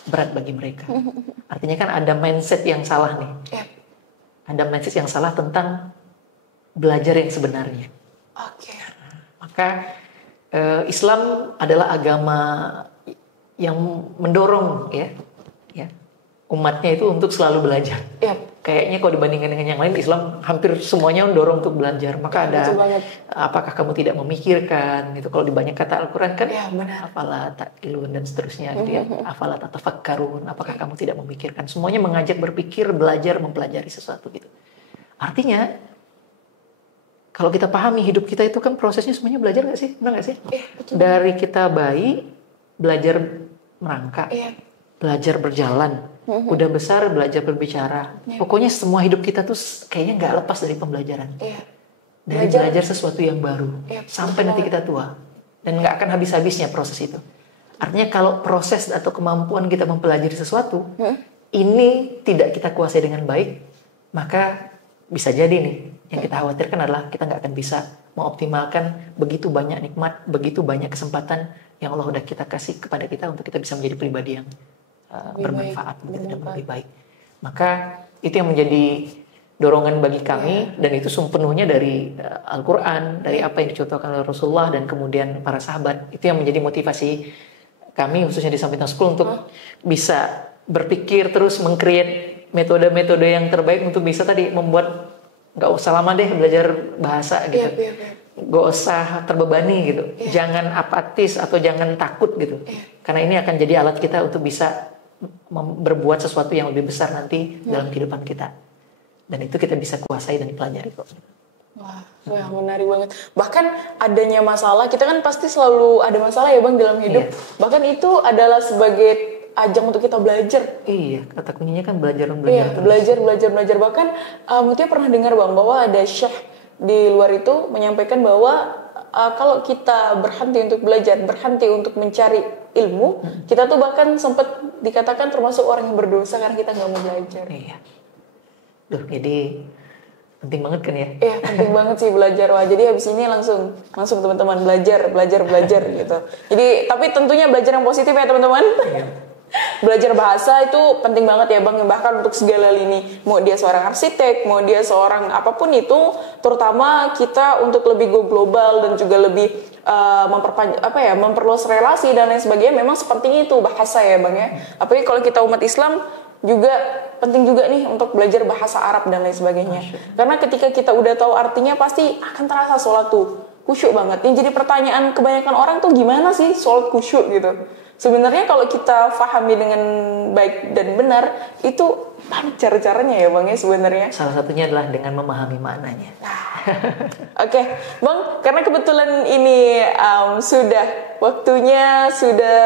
berat bagi mereka. Artinya kan ada mindset yang salah nih. Ada mindset yang salah tentang belajar yang sebenarnya. Maka Islam adalah agama yang mendorong ya umatnya itu untuk selalu belajar. Kayaknya kalau dibandingkan dengan yang lain, Islam hampir semuanya mendorong untuk belajar. Maka ada apakah kamu tidak memikirkan gitu. Kalau di banyak kata Al-Quran kan afala ta'qilun dan seterusnya gitu ya. Afala tatafakkarun, apakah kamu tidak memikirkan. Semuanya mengajak berpikir, belajar, mempelajari sesuatu gitu. Artinya kalau kita pahami hidup kita itu kan prosesnya semuanya belajar gak sih? Benar gak sih? Dari kita bayi belajar merangkak, belajar berjalan, udah besar belajar berbicara. Pokoknya semua hidup kita tuh kayaknya nggak lepas dari pembelajaran. Dari belajar sesuatu yang baru sampai nanti kita tua, dan nggak akan habis-habisnya proses itu. Artinya kalau proses atau kemampuan kita mempelajari sesuatu ini tidak kita kuasai dengan baik, maka bisa jadi nih yang kita khawatirkan adalah kita nggak akan bisa mengoptimalkan begitu banyak nikmat, begitu banyak kesempatan yang Allah udah kita kasih kepada kita untuk kita bisa menjadi pribadi yang bermanfaat dan lebih baik. Maka itu yang menjadi dorongan bagi kami, dan itu sepenuhnya dari Al-Quran, dari apa yang dicontohkan oleh Rasulullah dan kemudian para sahabat. Itu yang menjadi motivasi kami khususnya di Islam Bintang School untuk bisa berpikir terus meng-create metode-metode yang terbaik untuk bisa tadi membuat nggak usah lama deh belajar bahasa gitu. Gak usah terbebani gitu. Jangan apatis atau jangan takut gitu. Karena ini akan jadi alat kita untuk bisa berbuat sesuatu yang lebih besar nanti dalam kehidupan kita. Dan itu kita bisa kuasai dan pelajari kok. Wah, menarik banget. Bahkan adanya masalah, kita kan pasti selalu ada masalah ya Bang dalam hidup. Bahkan itu adalah sebagai ajang untuk kita belajar. Kata kuncinya kan belajar. Belajar. Bahkan Mutia pernah dengar Bang bahwa ada syekh di luar itu menyampaikan bahwa kalau kita berhenti untuk belajar, berhenti untuk mencari ilmu, kita tuh bahkan sempat dikatakan termasuk orang yang berdosa karena kita nggak mau belajar. Jadi penting banget kan ya? Penting banget sih belajar. Wah, jadi habis ini langsung teman-teman belajar gitu. Jadi tapi tentunya belajar yang positif ya teman-teman. Belajar bahasa itu penting banget ya Bang, bahkan untuk segala lini, mau dia seorang arsitek, mau dia seorang apapun itu, terutama kita untuk lebih go global dan juga lebih memperluas relasi dan lain sebagainya, memang sepenting itu bahasa ya Bang ya. Apalagi kalau kita umat Islam juga penting juga nih untuk belajar bahasa Arab dan lain sebagainya. Karena ketika kita udah tahu artinya pasti akan terasa sholat tuh khusyuk banget. Yang jadi pertanyaan kebanyakan orang tuh gimana sih sholat khusyuk gitu. Sebenarnya kalau kita pahami dengan baik dan benar, itu cara-caranya ya Bang ya sebenarnya. Salah satunya adalah dengan memahami maknanya. Oke, Bang, karena kebetulan ini waktunya sudah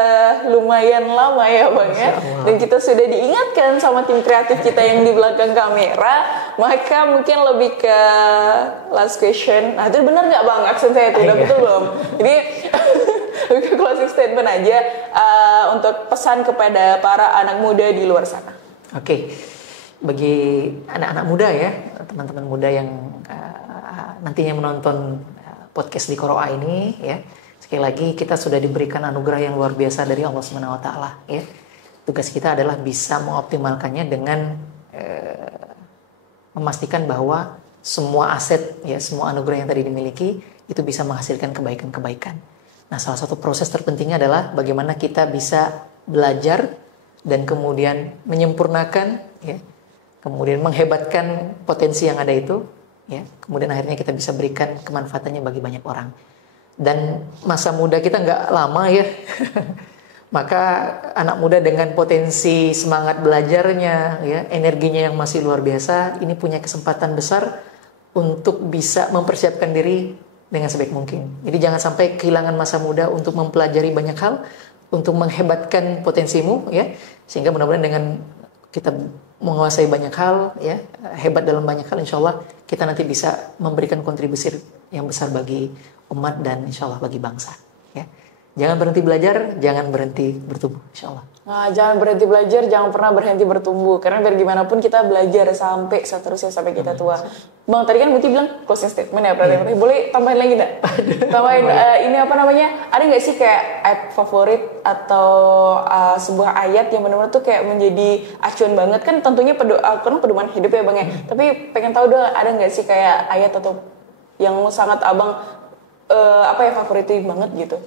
lumayan lama ya Bang ya. Dan kita sudah diingatkan sama tim kreatif kita yang di belakang kamera. maka mungkin lebih ke last question. Nah, itu benar nggak Bang aksen saya itu? Udah betul belum? Jadi lebih ke closing statement aja untuk pesan kepada para anak muda di luar sana. Oke. Bagi anak-anak muda ya, teman-teman muda yang nantinya menonton podcast di Qoro'a ini ya. Sekali lagi kita sudah diberikan anugerah yang luar biasa dari Allah Subhanahu wa taala ya. Tugas kita adalah bisa mengoptimalkannya dengan memastikan bahwa semua aset ya, semua anugerah yang tadi dimiliki itu bisa menghasilkan kebaikan-kebaikan. Nah, salah satu proses terpentingnya adalah bagaimana kita bisa belajar dan kemudian menyempurnakan ya, kemudian menghebatkan potensi yang ada itu ya, kemudian akhirnya kita bisa berikan kemanfaatannya bagi banyak orang. Dan masa muda kita nggak lama ya. Maka anak muda dengan potensi semangat belajarnya, ya, energinya yang masih luar biasa, ini punya kesempatan besar untuk bisa mempersiapkan diri dengan sebaik mungkin. Jadi jangan sampai kehilangan masa muda untuk mempelajari banyak hal, untuk menghebatkan potensimu, ya, sehingga mudah-mudahan dengan kita menguasai banyak hal, ya, hebat dalam banyak hal, insya Allah kita nanti bisa memberikan kontribusi yang besar bagi umat dan insya Allah bagi bangsa. Ya. Jangan berhenti belajar, jangan berhenti bertumbuh, insya Allah. Nah, jangan berhenti belajar, jangan pernah berhenti bertumbuh. Karena biar gimana pun kita belajar sampai seterusnya sampai kita tua. Bang, tadi kan Muti bilang closing statement ya, berarti boleh tambahin lagi enggak? Tambahin ini apa namanya? Ada nggak sih kayak ayat favorit atau sebuah ayat yang benar-benar tuh kayak menjadi acuan banget kan? Tentunya karena pedoman hidup ya Bang ya. Tapi pengen tahu dong, ada nggak sih kayak ayat atau yang sangat Abang favoritin banget gitu?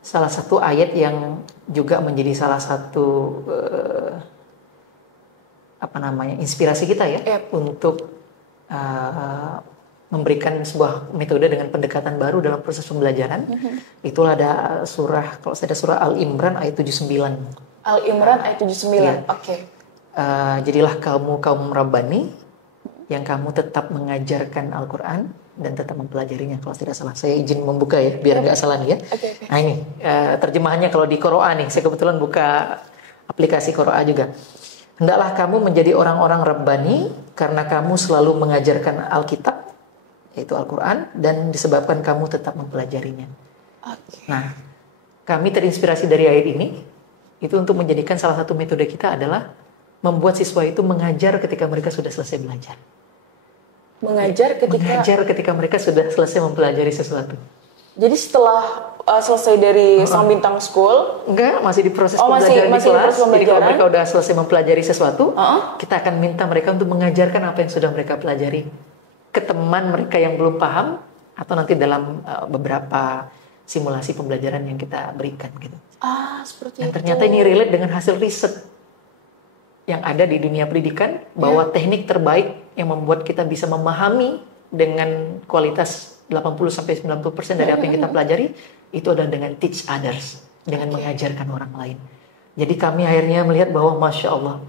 Salah satu ayat yang juga menjadi salah satu inspirasi kita ya, untuk memberikan sebuah metode dengan pendekatan baru dalam proses pembelajaran. Itulah ada surah Al-Imran ayat 79. Al-Imran ayat 79. Ya. Oke. Jadilah kaum Rabbani yang kamu tetap mengajarkan Al-Quran dan tetap mempelajarinya. Kalau tidak salah, saya izin membuka ya, biar nggak salah nih ya. Okay. Nah ini terjemahannya kalau di Qoro'a nih, saya kebetulan buka aplikasi Qoro'a juga. Hendaklah kamu menjadi orang-orang Rabbani karena kamu selalu mengajarkan Alkitab, yaitu Al-Quran, dan disebabkan kamu tetap mempelajarinya. Okay. Nah, kami terinspirasi dari ayat ini, itu untuk menjadikan salah satu metode kita adalah membuat siswa itu mengajar ketika mereka sudah selesai belajar. Mengajar ketika mereka sudah selesai mempelajari sesuatu. Jadi setelah selesai dari Sang Bintang School? Enggak, masih di proses pembelajaran di kelas. Jadi kalau mereka sudah selesai mempelajari sesuatu, kita akan minta mereka untuk mengajarkan apa yang sudah mereka pelajari ke teman mereka yang belum paham, atau nanti dalam beberapa simulasi pembelajaran yang kita berikan gitu. Seperti dan ternyata ini relate dengan hasil riset yang ada di dunia pendidikan, bahwa teknik terbaik yang membuat kita bisa memahami dengan kualitas 80-90% dari apa yang kita pelajari itu adalah dengan teach others, dengan mengajarkan orang lain. Jadi kami akhirnya melihat bahwa Masya Allah,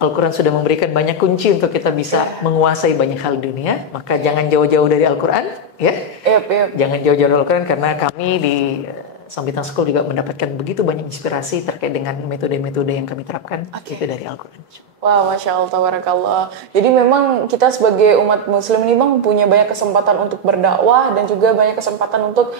Al-Quran sudah memberikan banyak kunci untuk kita bisa menguasai banyak hal di dunia. Maka jangan jauh-jauh dari Al-Quran, ya. Jangan jauh-jauh dari Al-Quran, karena kami di Sang Bintang School juga mendapatkan begitu banyak inspirasi terkait dengan metode-metode yang kami terapkan itu dari Al-Quran. Wah, Masya Allah, tabarakallah. Jadi memang kita sebagai umat muslim ini Bang punya banyak kesempatan untuk berdakwah dan juga banyak kesempatan untuk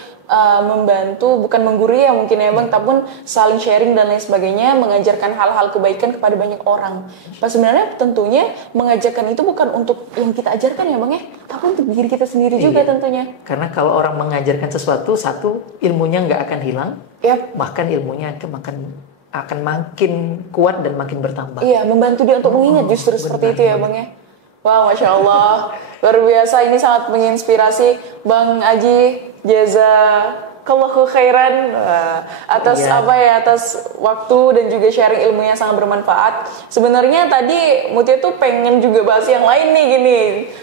membantu, bukan menggurui ya mungkin ya Bang, tapi saling sharing dan lain sebagainya, mengajarkan hal-hal kebaikan kepada banyak orang. Nah, sebenarnya tentunya mengajarkan itu bukan untuk yang kita ajarkan ya Bang ya, tapi untuk diri kita sendiri juga tentunya. Karena kalau orang mengajarkan sesuatu, satu, ilmunya nggak akan hilang, bahkan ilmunya akan makin kuat dan makin bertambah. Iya, membantu dia untuk mengingat justru seperti itu ya Bang ya. Wah, Masya Allah, luar biasa, ini sangat menginspirasi. Bang Aji, jazakallahu khairan atas waktu dan juga sharing ilmu yang sangat bermanfaat. Sebenarnya tadi Mutia tuh pengen juga bahas yang lain nih gini,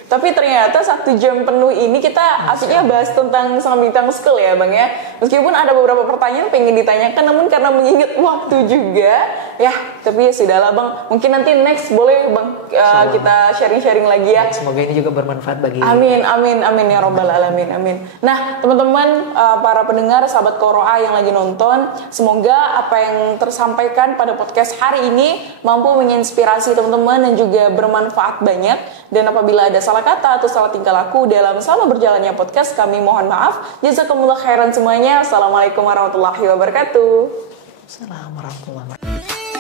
tapi ternyata 1 jam penuh ini kita asiknya bahas tentang Sang Bintang School ya Bang ya. Meskipun ada beberapa pertanyaan pengen ditanyakan, namun karena mengingat waktu juga ya, tapi ya sudahlah Bang, mungkin nanti next boleh Bang kita sharing-sharing lagi ya. Semoga ini juga bermanfaat bagi. Amin, amin, amin ya robbal alamin, amin. Nah, teman-teman, para pendengar, sahabat Qoro'a yang lagi nonton, semoga apa yang tersampaikan pada podcast hari ini mampu menginspirasi teman-teman dan juga bermanfaat banyak. Dan apabila ada salah kata atau salah tingkah laku dalam selama berjalannya podcast, kami mohon maaf. Jazakumullah khairan semuanya. Assalamualaikum warahmatullahi wabarakatuh. Assalamualaikum warahmatullahi wabarakatuh.